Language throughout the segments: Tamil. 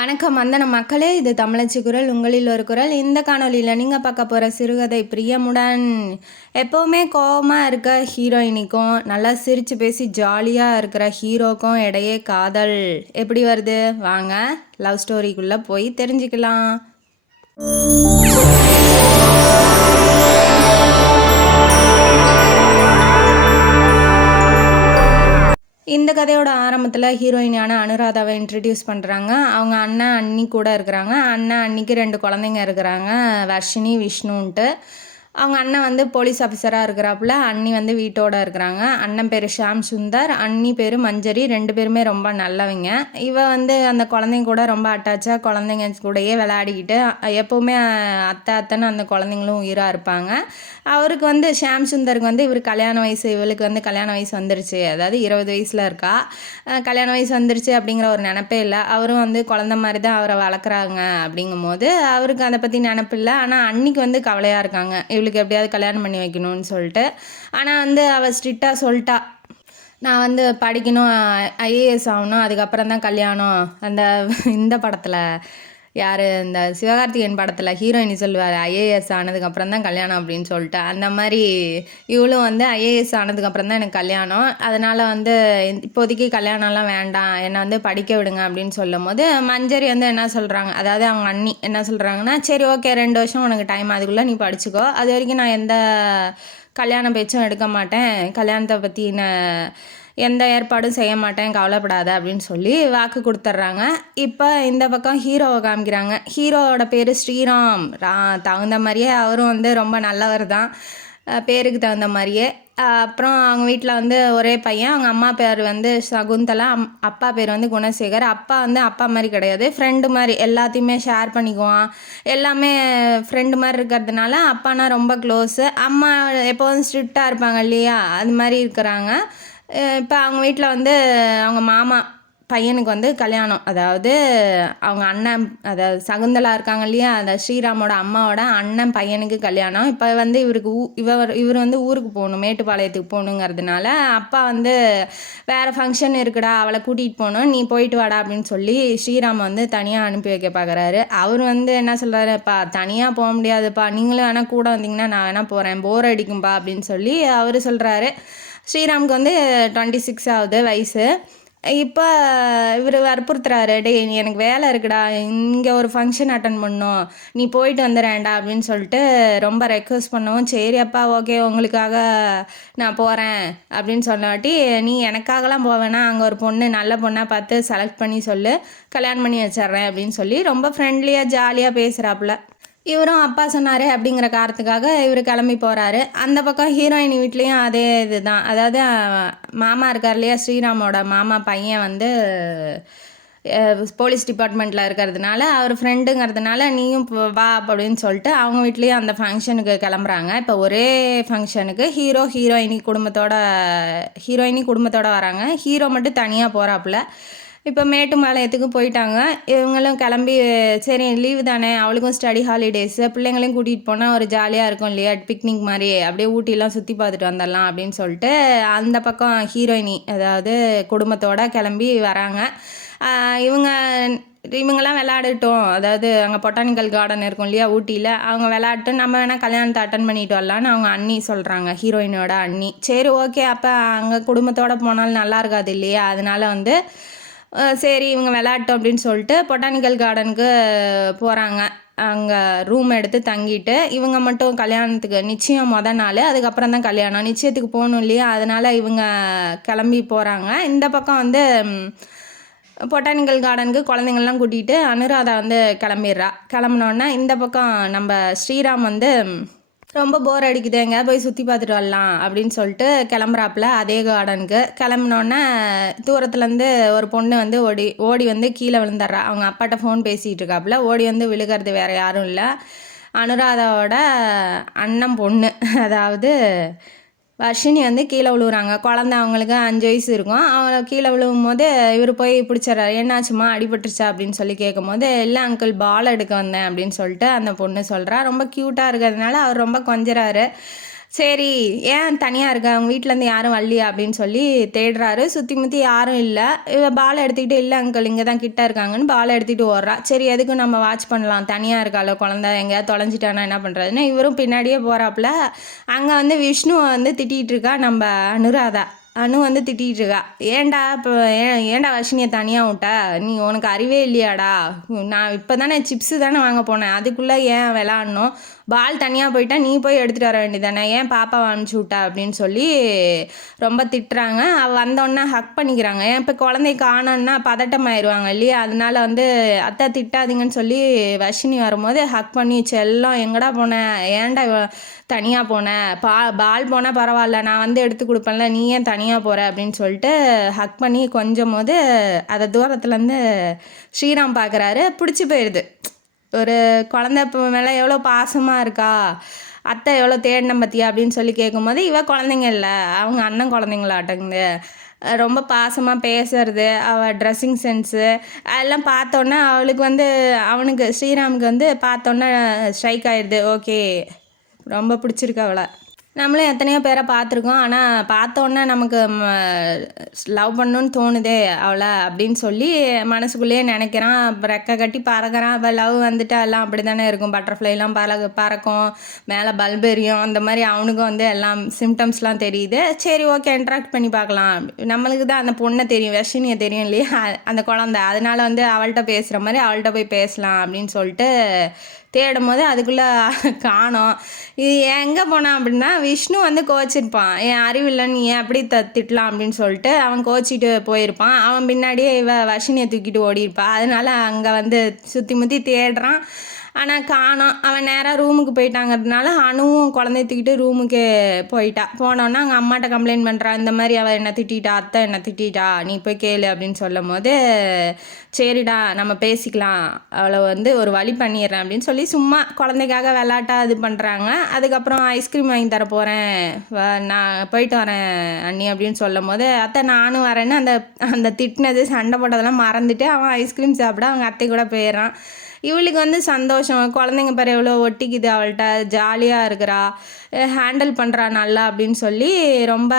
வணக்கம் வந்தன மக்களே, இது தமிழச்சி குரல், உங்களில் ஒரு குரல். இந்த காணொலியில் நீங்கள் பார்க்க போகிற சிறுகதை பிரியமுடன். எப்போவுமே கோபமாக இருக்க ஹீரோயினிக்கும் நல்லா சிரித்து பேசி ஜாலியாக இருக்கிற ஹீரோக்கும் இடையே காதல் எப்படி வருது? வாங்க லவ் ஸ்டோரிக்குள்ளே போய் தெரிஞ்சுக்கலாம். இந்த கதையோட ஆரம்பத்தில் ஹீரோயினான அனுராதாவை இன்ட்ரடியூஸ் பண்ணுறாங்க. அவங்க அண்ணன் அண்ணி கூட இருக்கிறாங்க. அண்ணன் அண்ணிக்கு 2 குழந்தைங்க இருக்கிறாங்க, வர்ஷினி விஷ்ணுன்ட்டு. அவங்க அண்ணன் வந்து போலீஸ் ஆஃபீஸராக இருக்கிறாப்புல, அண்ணி வந்து வீட்டோடு இருக்கிறாங்க. அண்ணன் பேர் ஷாம் சுந்தர், அண்ணி பேர் மஞ்சரி. 2 பேருமே ரொம்ப நல்லவங்க. இவ வந்து அந்த குழந்தைங்க கூட ரொம்ப அட்டாச்சாக குழந்தைங்க கூடயே விளையாடிக்கிட்டு எப்போவுமே அத்தை அத்தைன்னு அந்த குழந்தைங்களும் உயிராக இருப்பாங்க. அவருக்கு வந்து ஷாம் சுந்தருக்கு வந்து இவர் கல்யாண வயசு, இவளுக்கு வந்து கல்யாண வயசு வந்துருச்சு, அதாவது 20 வயசில் இருக்கா. கல்யாண வயசு வந்துருச்சு அப்படிங்கிற ஒரு நினப்பே இல்லை. அவரும் வந்து குழந்த மாதிரி தான் அவரை வளர்க்குறாங்க. அப்படிங்கும் போது அவருக்கு அதை பற்றி நினப்பு இல்லை. ஆனால் அன்னிக்கு வந்து கவலையாக இருக்காங்க, இவளுக்கு எப்படியாவது கல்யாணம் பண்ணி வைக்கணும்னு சொல்லிட்டு. ஆனால் வந்து அவள் ஸ்ட்ரிக்டாக சொல்லிட்டா, நான் வந்து படிக்கணும், ஐஏஎஸ் ஆகணும், அதுக்கப்புறம் தான் கல்யாணம். இந்த படத்தில் யார், இந்த சிவகார்த்திகேயன் படத்தில் ஹீரோயினி சொல்லுவார், ஐஏஎஸ் ஆனதுக்கப்புறம் தான் கல்யாணம் அப்படின்னு சொல்லிட்டு. அந்த மாதிரி இவளும் வந்து ஐஏஎஸ் ஆனதுக்கப்புறம் தான் எனக்கு கல்யாணம், அதனால் வந்து இப்போதைக்கு கல்யாணம்லாம் வேண்டாம், என்னை வந்து படிக்க விடுங்க அப்படின்னு சொல்லும் போது மஞ்சரி வந்து என்ன சொல்கிறாங்க, அதாவது அவங்க அண்ணி என்ன சொல்கிறாங்கன்னா, சரி ஓகே 2 வருஷம் உனக்கு டைம், அதுக்குள்ளே நீ படிச்சுக்கோ, அது வரைக்கும் நான் எந்த கல்யாண பேச்சும் எடுக்க மாட்டேன், கல்யாணத்தை பற்றின எந்த ஏற்பாடும் செய்ய மாட்டேன், கவலைப்படாத அப்படின்னு சொல்லி வாக்கு கொடுத்துட்றாங்க. இப்போ இந்த பக்கம் ஹீரோவை காமிக்கிறாங்க. ஹீரோவோட பேர் ஸ்ரீராம். தகுந்த மாதிரியே அவரும் வந்து ரொம்ப நல்லவர் தான், பேருக்கு தகுந்த மாதிரியே. அப்புறம் அவங்க வீட்டில் வந்து ஒரே பையன். அவங்க அம்மா பேர் வந்து சகுந்தலா, அப்பா பேர் வந்து குணசேகர். அப்பா வந்து அப்பா மாதிரி கிடையாது, ஃப்ரெண்டு மாதிரி, எல்லாத்தையுமே ஷேர் பண்ணிக்குவான், எல்லாமே ஃப்ரெண்டு மாதிரி இருக்கிறதுனால அப்பானா ரொம்ப க்ளோஸு. அம்மா எப்போதும் ஸ்ட்ரிக்டாக இருப்பாங்க இல்லையா, அது மாதிரி இருக்கிறாங்க. இப்போ அவங்க வீட்டில் வந்து அவங்க மாமா பையனுக்கு வந்து கல்யாணம், அதாவது அவங்க அண்ணன், அதாவது சகுந்தலா இருக்காங்க இல்லையா, அந்த ஸ்ரீராமோட அம்மாவோட அண்ணன் பையனுக்கு கல்யாணம். இப்போ வந்து இவர் வந்து ஊருக்கு போகணும், மேட்டுப்பாளையத்துக்கு போகணுங்கிறதுனால அப்பா வந்து வேறு ஃபங்க்ஷன் இருக்குடா, அவளை கூட்டிகிட்டு போகணும், நீ போயிட்டு வாடா அப்படின்னு சொல்லி ஸ்ரீராம் வந்து தனியாக அனுப்பி வைக்க பார்க்குறாரு. அவர் வந்து என்ன சொல்கிறாருப்பா, தனியாக போக முடியாதுப்பா, நீங்களும் வேணால் கூட வந்தீங்கன்னா நான் வேணால் போகிறேன், போர் அடிக்கும்பா அப்படின்னு சொல்லி அவர் சொல்கிறாரு. ஸ்ரீராமுக்கு வந்து 26 ஆகுது வயசு. இப்போ இவர் வற்புறுத்துறாரு, டே எனக்கு வேலை இருக்குடா, இங்கே ஒரு ஃபங்க்ஷன் அட்டன் பண்ணோம், நீ போயிட்டு வந்துடுறேன்டா அப்படின்னு சொல்லிட்டு ரொம்ப ரெக்வஸ்ட் பண்ணவும், சரி அப்பா ஓகே உங்களுக்காக நான் போகிறேன் அப்படின்னு சொன்னவாட்டி, நீ எனக்காகலாம் போவேன்னா அங்கே ஒரு பொண்ணு நல்ல பொண்ணாக பார்த்து செலக்ட் பண்ணி சொல்லு, கல்யாணம் பண்ணி வச்சிட்றேன் அப்படின்னு சொல்லி ரொம்ப ஃப்ரெண்ட்லியாக ஜாலியாக பேசுகிறாப்புல. இவரும் அப்பா சொன்னார் அப்படிங்கிற காரணத்துக்காக இவர் கிளம்பி போகிறாரு. அந்த பக்கம் ஹீரோயினி வீட்லேயும் அதே இது தான், அதாவது மாமா இருக்கார் இல்லையா, ஸ்ரீராமோட மாமா பையன் வந்து போலீஸ் டிபார்ட்மெண்ட்டில் இருக்கிறதுனால அவர் ஃப்ரெண்டுங்கிறதுனால நீயும் வா அப்படின்னு சொல்லிட்டு அவங்க வீட்லேயும் அந்த ஃபங்க்ஷனுக்கு கிளம்புறாங்க. இப்போ ஒரே ஃபங்க்ஷனுக்கு ஹீரோயினி குடும்பத்தோடு வராங்க, ஹீரோ மட்டும் தனியாக போகிறாப்புல. இப்போ மேட்டுப்பாளையத்துக்கு போயிட்டாங்க. இவங்களும் கிளம்பி, சரி லீவு தானே, அவளுக்கும் ஸ்டடி ஹாலிடேஸு, பிள்ளைங்களையும் கூட்டிகிட்டு போனால் ஒரு ஜாலியாக இருக்கும் இல்லையா, பிக்னிக் மாதிரி அப்படியே ஊட்டிலாம் சுற்றி பார்த்துட்டு வந்துடலாம் அப்படின்னு சொல்லிட்டு அந்த பக்கம் ஹீரோயினி, அதாவது குடும்பத்தோடு கிளம்பி வராங்க. இவங்கெல்லாம் விளையாடட்டும், அதாவது அங்கே பொட்டானிக்கல் கார்டன் இருக்கும் இல்லையா ஊட்டியில், அவங்க விளையாட்டு, நம்ம வேணால் கல்யாணத்தை அட்டன் பண்ணிட்டு வரலான்னு அவங்க அண்ணி சொல்கிறாங்க, ஹீரோயினோட அண்ணி. சரி ஓகே, அப்போ அங்கே குடும்பத்தோடு போனாலும் நல்லா இருக்காது இல்லையா, அதனால வந்து சரி இவங்க விளையாட்டோம் அப்படின்னு சொல்லிட்டு பொட்டானிக்கல் கார்டனுக்கு போகிறாங்க. அங்கே ரூம் எடுத்து தங்கிட்டு இவங்க மட்டும் கல்யாணத்துக்கு நிச்சயம் நாள், அதுக்கப்புறம் தான் கல்யாணம், நிச்சயத்துக்கு போகணும் இல்லையா, அதனால் இவங்க கிளம்பி போகிறாங்க. இந்த பக்கம் வந்து பொட்டானிக்கல் கார்டனுக்கு குழந்தைங்கள்லாம் கூட்டிகிட்டு அனுராதா வந்து கிளம்பினோன்னா இந்த பக்கம் நம்ம ஸ்ரீராம் வந்து ரொம்ப போர் அடிக்குது, எங்கேயா போய் சுற்றி பார்த்துட்டு வரலாம் அப்படின்னு சொல்லிட்டு கிளம்புறாப்புல அதே கார்டனுக்கு. கிளம்பினோன்னே தூரத்துலேருந்து ஒரு பொண்ணு வந்து ஓடி வந்து கீழே விழுந்துடுறா. அவங்க அப்பாட்ட ஃபோன் பேசிகிட்டு இருக்காப்புல, ஓடி வந்து விழுகிறது வேறு யாரும் இல்லை, அனுராதாவோட அண்ணன் பொண்ணு, அதாவது வர்ஷினி வந்து கீழே விழுவுறாங்க. குழந்த அவங்களுக்கு 5 வயசு இருக்கும். அவங்கள கீழே விழுவும் போது இவர் போய் பிடிச்சிட்றாரு, என்னாச்சுமா அடிபட்டுருச்சா அப்படின்னு சொல்லி கேட்கும் போது, இல்லை அங்கிள் பால் எடுக்க வந்தேன் அப்படின்னு சொல்லிட்டு அந்த பொண்ணு சொல்கிறா. ரொம்ப க்யூட்டாக இருக்கிறதுனால அவர் ரொம்ப கொஞ்சறாரு. சரி, ஏன் தனியாக இருக்க, அவங்க வீட்டிலேருந்து யாரும் வரலையா அப்படின்னு சொல்லி தேடுறாரு. சுற்றி முற்றி யாரும் இல்லை. இவ பாலை எடுத்துக்கிட்டு, இல்லை அங்கிள் இங்கே தான் கிட்ட இருக்காங்கன்னு பாலை எடுத்துகிட்டு ஓடுறா. சரி எதுக்கும் நம்ம வாட்ச் பண்ணலாம், தனியாக இருக்காளோ குழந்த, எங்கேயாவது தொலைஞ்சிட்டானா என்ன பண்ணுறதுன்னு இவரும் பின்னாடியே போகிறாப்புல. அங்கே வந்து விஷ்ணுவை வந்து திட்டிகிட்டு இருக்கா நம்ம அனுராதா. அனு வந்து திட்டிகிட்டு இருக்கா. ஏன்டா இப்போ ஏன்டா வர்ஷினியை தனியாக விட்ட, நீ உனக்கு அறிவே இல்லையாடா, நான் இப்போ தானே சிப்ஸு தானே வாங்க போனேன், அதுக்குள்ளே ஏன் விளாட்ணும், பால் தனியாக போயிட்டா நீ போய் எடுத்துகிட்டு வர வேண்டியதானே, ஏன் பாப்பாவை அனுப்பிச்சி விட்டா அப்படின்னு சொல்லி ரொம்ப திட்டுறாங்க. அவள் வந்தோடனே ஹக் பண்ணிக்கிறாங்க. ஏன் இப்போ குழந்தை காணோன்னா பதட்டமாயிருவாங்க இல்லையா, அதனால வந்து அத்தை திட்டாதீங்கன்னு சொல்லி வர்ஷினி வரும்போது ஹக் பண்ணி, செல்லம் எங்கடா போனேன், ஏன்டா தனியாக போனேன், பால் போனால் பரவாயில்ல நான் வந்து எடுத்து கொடுப்பேன்ல, நீ ஏன் தனியாக போகிற அப்படின்னு சொல்லிட்டு ஹக் பண்ணி கொஞ்சம் போது அதை தூரத்துலேருந்து ஸ்ரீராம் பார்க்குறாரு. பிடிச்சி போயிடுது. ஒரு குழந்தை மேலே எவ்வளோ பாசமாக இருக்கா, அத்தை எவ்வளோ தேடின பற்றியா அப்படின்னு சொல்லி கேட்கும்போது இவ குழந்தைங்க இல்லை, அவங்க அண்ணன் குழந்தைங்களாட்டங்குது. ரொம்ப பாசமாக பேசுறது, அவள் ட்ரெஸ்ஸிங் சென்ஸு அதெல்லாம் பார்த்தோன்னே அவளுக்கு வந்து அவனுக்கு ஸ்ரீராமுக்கு வந்து பார்த்தோன்னே ஸ்ட்ரைக் ஆகிடுது. ஓகே, ரொம்ப பிடிச்சிருக்கு அவளை. நம்மளும் எத்தனையோ பேரை பார்த்துருக்கோம், ஆனால் பார்த்தோன்னே நமக்கு லவ் பண்ணணுன்னு தோணுதே அவளை அப்படின்னு சொல்லி மனசுக்குள்ளேயே நினைக்கிறான். ரெக்கை கட்டி பறக்கிறான். அவள் லவ் வந்துட்டு எல்லாம் அப்படி தானே இருக்கும், பட்டர்ஃப்ளைலாம் பறக்கும், மேலே பல்ப் எரியும், அந்த மாதிரி அவனுக்கும் வந்து எல்லாம் சிம்டம்ஸ்லாம் தெரியுது. சரி ஓகே, இன்ட்ராக்ட் பண்ணி பார்க்கலாம். நம்மளுக்கு தான் அந்த பொண்ணை தெரியும், வர்ஷினியை தெரியும் இல்லையா, அந்த குழந்தை, அதனால வந்து அவள்கிட்ட பேசுகிற மாதிரி அவள்கிட்ட போய் பேசலாம் அப்படின்னு சொல்லிட்டு தேடும் போது அதுக்குள்ளே காணோம். இது எங்கே போனான் அப்படின்னா, விஷ்ணு வந்து கோச்சிருப்பான், என் அறிவில்லை நீ ஏன் அப்படி திட்டலாம் அப்படின்னு சொல்லிட்டு அவன் கோச்சிட்டு போயிருப்பான். அவன் பின்னாடியே வர்ஷினியை தூக்கிட்டு ஓடியிருப்பான். அதனால அங்கே வந்து சுற்றி முற்றி தேடுறான். ஆனால் காணோம். அவன் நேராக ரூமுக்கு போயிட்டாங்கிறதுனால அணுவும் குழந்தைய தூக்கிட்டு ரூமுக்கு போயிட்டா. போனோன்னா அங்கே அம்மாட்ட கம்ப்ளைண்ட் பண்ணுறான், இந்த மாதிரி அவள் என்ன திட்டா, அத்தை என்ன திட்டா, நீ போய் கேளு அப்படின்னு சொல்லும் போது சரிடா நம்ம பேசிக்கலாம், அவளை வந்து ஒரு வழி பண்ணிடுறேன் அப்படின்னு சொல்லி சும்மா குழந்தைக்காக விளாட்டா இது பண்ணுறாங்க. அதுக்கப்புறம் ஐஸ்கிரீம் வாங்கி தர போகிறேன், நான் போயிட்டு வரேன் அண்ணி அப்படின்னு சொல்லும் போது அத்தை நானும் வரேன்னு அந்த அந்த திட்டினது சண்டை போட்டதெல்லாம் மறந்துட்டு அவன் ஐஸ்கிரீம் சாப்பிட அவங்க அத்தை கூட போயிடுறான். இவளுக்கு வந்து சந்தோஷம், குழந்தைங்க பாரு எவ்வளோ ஒட்டிக்குது அவள்கிட்ட, ஜாலியாக இருக்கிறா, ஹேண்டில் பண்ணுறா நல்லா அப்படின்னு சொல்லி ரொம்ப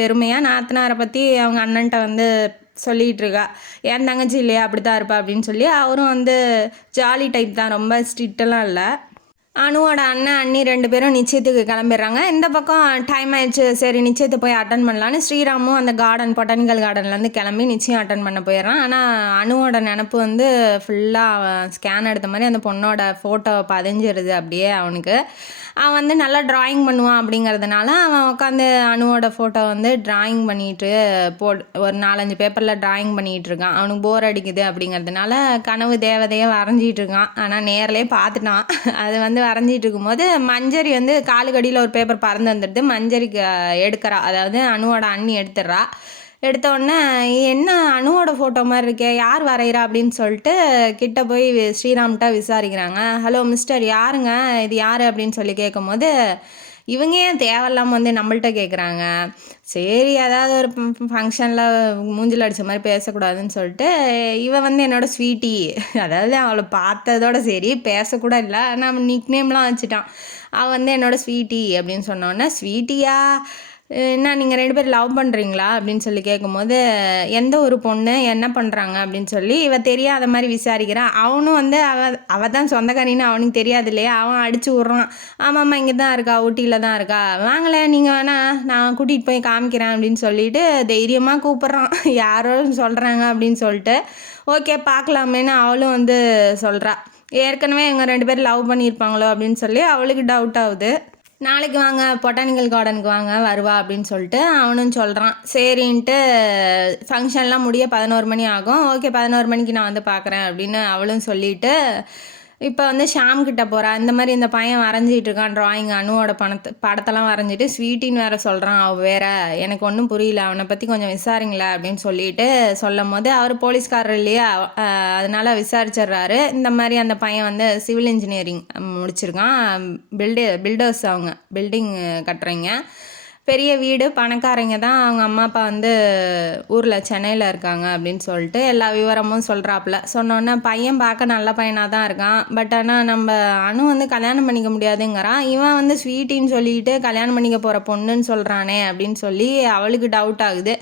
பெருமையாக நாத்தனாரை பற்றி அவங்க அண்ணன்ட்ட வந்து சொல்லிகிட்டு இருக்கா. என் தங்கச்சி இல்லையா அப்படி தான் இருப்பா அப்படின்னு சொல்லி. அவரும் வந்து ஜாலி டைப் தான், ரொம்ப ஸ்ட்ரிக்டெல்லாம் இல்லை. அணுவோட அண்ணன் அண்ணி 2 பேரும் நிச்சயத்துக்கு கிளம்பிடுறாங்க. இந்த பக்கம் டைம் ஆயிடுச்சு, சரி நிச்சயத்தை போய் அட்டன் பண்ணலான்னு ஸ்ரீராமும் அந்த பொட்டானிக்கல் கார்டன்லேருந்து கிளம்பி நிச்சயம் அட்டன் பண்ண போயிடுறான். ஆனால் அணுவோட நினப்பு வந்து ஃபுல்லாக ஸ்கேன் எடுத்த மாதிரி அந்த பொண்ணோட ஃபோட்டோ பதிஞ்சிருது அப்படியே அவனுக்கு. அவன் வந்து நல்லா ட்ராயிங் பண்ணுவான் அப்படிங்கிறதுனால அவன் உட்காந்து அணுவோட ஃபோட்டோ வந்து ட்ராயிங் பண்ணிட்டு ஒரு 4-5 பேப்பரில் ட்ராயிங் பண்ணிகிட்டு இருக்கான். அவனுக்கு போர் அடிக்குது அப்படிங்கிறதுனால கனவு தேவதையை வரைஞ்சிட்டு இருக்கான். ஆனால் நேரிலே பார்த்துட்டான். அது வந்து வரைஞ்சிட்டு இருக்கும்போது மஞ்சரி வந்து காலுக்கடியில் ஒரு பேப்பர் பறந்து வந்துடுது. மஞ்சரிக்கு எடுக்கிறா, அதாவது அணுவோட அண்ணி எடுத்துடுறா. எடுத்த உடனே என்ன அணுவோட ஃபோட்டோ மாதிரி இருக்கே, யார் வரைகிறா அப்படின்னு சொல்லிட்டு கிட்ட போய் ஸ்ரீராம்கிட்ட விசாரிக்கிறாங்க. ஹலோ மிஸ்டர், யாருங்க இது யார் அப்படின்னு சொல்லி கேட்கும்போது இவங்க ஏன் தேவையில்லாமல் வந்து நம்மள்கிட்ட கேட்குறாங்க. சரி ஏதாவது ஒரு ஃபங்க்ஷனில் மூஞ்சில் அடித்த மாதிரி பேசக்கூடாதுன்னு சொல்லிட்டு இவன் வந்து என்னோடய ஸ்வீட்டி, அதாவது அவளை பார்த்ததோட சரி பேசக்கூட இல்லை, ஆனால் நிக் நேம்லாம் வச்சுட்டான். அவள் வந்து என்னோடய ஸ்வீட்டி அப்படின்னு சொன்னோன்னே ஸ்வீட்டியா என்ன நீங்கள் 2 பேரும் லவ் பண்ணுறீங்களா அப்படின்னு சொல்லி கேட்கும்போது எந்த ஒரு பொண்ணு என்ன பண்ணுறாங்க அப்படின்னு சொல்லி தெரியாத மாதிரி விசாரிக்கிறான். அவனும் வந்து அவள் தான் சொந்தக்காரின்னு அவனுக்கு தெரியாது இல்லையா, அவன் அடிச்சு விட்றான். ஆமாம்மா இங்கே தான் இருக்கா, ஊட்டியில் தான் இருக்கா, வாங்கலை நீங்கள் வேணா நான் கூட்டிகிட்டு போய் காமிக்கிறேன் அப்படின்னு சொல்லிட்டு தைரியமாக கூப்பிட்றான். யாரோ சொல்கிறாங்க அப்படின்னு சொல்லிட்டு ஓகே பார்க்கலாமேன்னு அவளும் வந்து சொல்கிறா. ஏற்கனவே இவங்க 2 பேரும் லவ் பண்ணியிருப்பாங்களோ அப்படின்னு சொல்லி அவளுக்கு டவுட் ஆகுது. நாளைக்கு வாங்க பொட்டானிக்கல் கார்டனுக்கு வாங்க வருவா அப்படின்னு சொல்லிட்டு அவனும் சொல்கிறான். சரின்ட்டு ஃபங்க்ஷன்லாம் முடிய 11 மணி ஆகும். ஓகே 11 மணிக்கு நான் வந்து பார்க்குறேன் அப்படின்னு அவளும் சொல்லிவிட்டு இப்போ வந்து ஷாம்கிட்ட போகிறா. இந்த மாதிரி இந்த பையன் வரைஞ்சிட்டு இருக்கான் ட்ராயிங், அணுவோட படத்தெல்லாம் வரைஞ்சிட்டு ஸ்வீட்டின்னு வேறு சொல்கிறான். அவள் வேற எனக்கு ஒன்றும் புரியல, அவனை பற்றி கொஞ்சம் விசாரிங்களா அப்படின்னு சொல்லிட்டு சொல்லும் போது அவர் போலீஸ்காரர் இல்லையா, அதனால் விசாரிச்சிட்றாரு. இந்த மாதிரி அந்த பையன் வந்து சிவில் இன்ஜினியரிங் முடிச்சிருக்கான், பில்டர்ஸ், அவங்க பில்டிங் கட்டுறீங்க, பெரிய வீடு, பணக்காரங்க தான். அவங்க அம்மா அப்பா வந்து ஊரில் சென்னையில் இருக்காங்க அப்படின்னு சொல்லிட்டு எல்லா விவரமும் சொல்கிறாப்புல. சொன்னோன்னே பையன் பார்க்க நல்ல பையனாக தான் இருக்கான். பட் ஆனால் நம்ம அனு வந்து கல்யாணம் பண்ணிக்க முடியாதுங்கிறான். இவன் வந்து ஸ்வீட்டின்னு சொல்லிட்டு கல்யாணம் பண்ணிக்க போகிற பொண்ணுன்னு சொல்கிறானே அப்படின்னு சொல்லி அவளுக்கு டவுட் ஆகுது.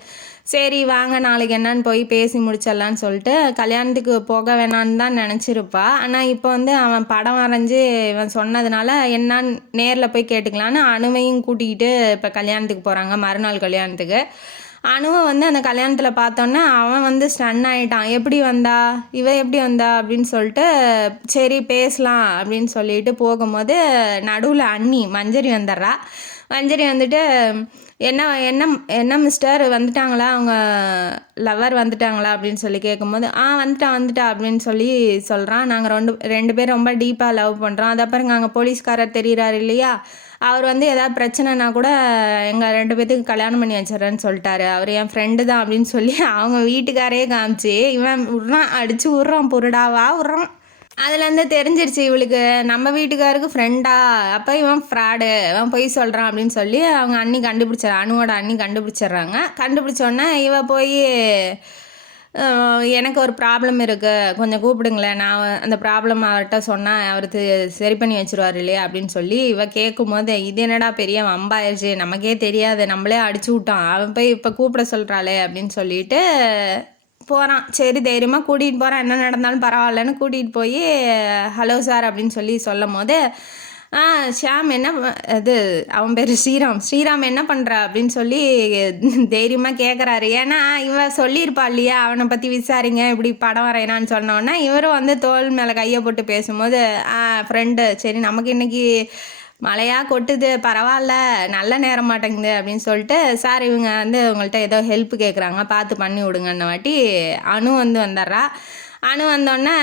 சரி வாங்க நாளைக்கு என்னன்னு போய் பேசி முடிச்சிடலான்னு சொல்லிட்டு கல்யாணத்துக்கு போக வேணான்னு தான் நினச்சிருப்பா. ஆனால் இப்போ வந்து அவன் படம் வரைஞ்சி இவன் சொன்னதுனால என்னான்னு நேரில் போய் கேட்டுக்கலான்னு அனுவையும் கூட்டிக்கிட்டு இப்போ கல்யாணத்துக்கு போகிறாங்க, மறுநாள் கல்யாணத்துக்கு. அனுவை வந்து அந்த கல்யாணத்தில் பார்த்தோன்னே அவன் வந்து ஸ்டன் ஆகிட்டான். எப்படி வந்தா எப்படி வந்தா அப்படின்னு சொல்லிட்டு சரி பேசலாம் அப்படின்னு சொல்லிட்டு போகும்போது நடுவில் அண்ணி மஞ்சரி வந்துடுறா. மஞ்சரி வந்துட்டு என்ன என்ன என்ன மிஸ்டர் வந்துட்டாங்களா, அவங்க லவர் வந்துட்டாங்களா அப்படின்னு சொல்லி கேட்கும்போது வந்துட்டா அப்படின்னு சொல்லி சொல்கிறான். நாங்கள் ரெண்டு பேரும் ரொம்ப டீப்பாக லவ் பண்ணுறோம். அதை பாருங்க அங்கே போலீஸ்காரர் தெரிகிறாரு இல்லையா, அவர் வந்து எதாவது பிரச்சனைனா கூட எங்கள் 2 பேத்துக்கு கல்யாணம் பண்ணி வச்சிடறேன்னு சொல்லிட்டாரு. அவர் என் ஃப்ரெண்டு தான் அப்படின்னு சொல்லி அவங்க வீட்டுக்காரே காமிச்சு இவன் விட்றான், அடித்து விட்றான், பொருடாவா விட்றான். அதுலேருந்து தெரிஞ்சிருச்சு இவளுக்கு நம்ம வீட்டுக்காருக்கு ஃப்ரெண்டா, அப்போ இவன் ஃப்ராடு, இவன் பொய் சொல்கிறான் அப்படின்னு சொல்லி அவங்க அண்ணி அனுவோட அண்ணி கண்டுபிடிச்சிட்றாங்க. கண்டுபிடிச்சோன்னே இவ போய் எனக்கு ஒரு ப்ராப்ளம் இருக்குது, கொஞ்சம் கூப்பிடுங்களேன், நான் அந்த ப்ராப்ளம் அவர்கிட்ட சொன்னால் அவருக்கு சரி பண்ணி வச்சுருவார் இல்லையா அப்படின்னு சொல்லி இவ கேட்கும்போது இது என்னடா பெரிய வம்பாயிருச்சு, நமக்கே தெரியாது, நம்மளே அடிச்சு விட்டான், அவன் போய் இப்போ கூப்பிட சொல்கிறாளே அப்படின்னு சொல்லிட்டு போகிறான். சரி தைரியமாக கூட்டிகிட்டு போகிறான், என்ன நடந்தாலும் பரவாயில்லன்னு கூட்டிகிட்டு போய் ஹலோ சார் அப்படின்னு சொல்லி சொல்லும் போது ஷியாம் என்ன இது அவன் பேர் ஸ்ரீராம் என்ன பண்ணுறா அப்படின்னு சொல்லி தைரியமாக கேட்குறாரு. ஏன்னா இவன் சொல்லியிருப்பா இல்லையா அவனை பற்றி விசாரிங்க இப்படி படம் வரையணான்னு சொன்னோன்னா இவரும் வந்து தோல் மேலே கையை போட்டு பேசும்போது ஃப்ரெண்டு சரி நமக்கு இன்றைக்கி மழையாக கொட்டுது, பரவாயில்ல, நல்ல நேரம் மாட்டேங்குது அப்படின்னு சொல்லிட்டு சார் இவங்க வந்து உங்கள்கிட்ட ஏதோ ஹெல்ப் கேட்குறாங்க, பார்த்து பண்ணி விடுங்கன்ன வாட்டி அனு வந்து வந்துடுறா. அனு வந்தோடனே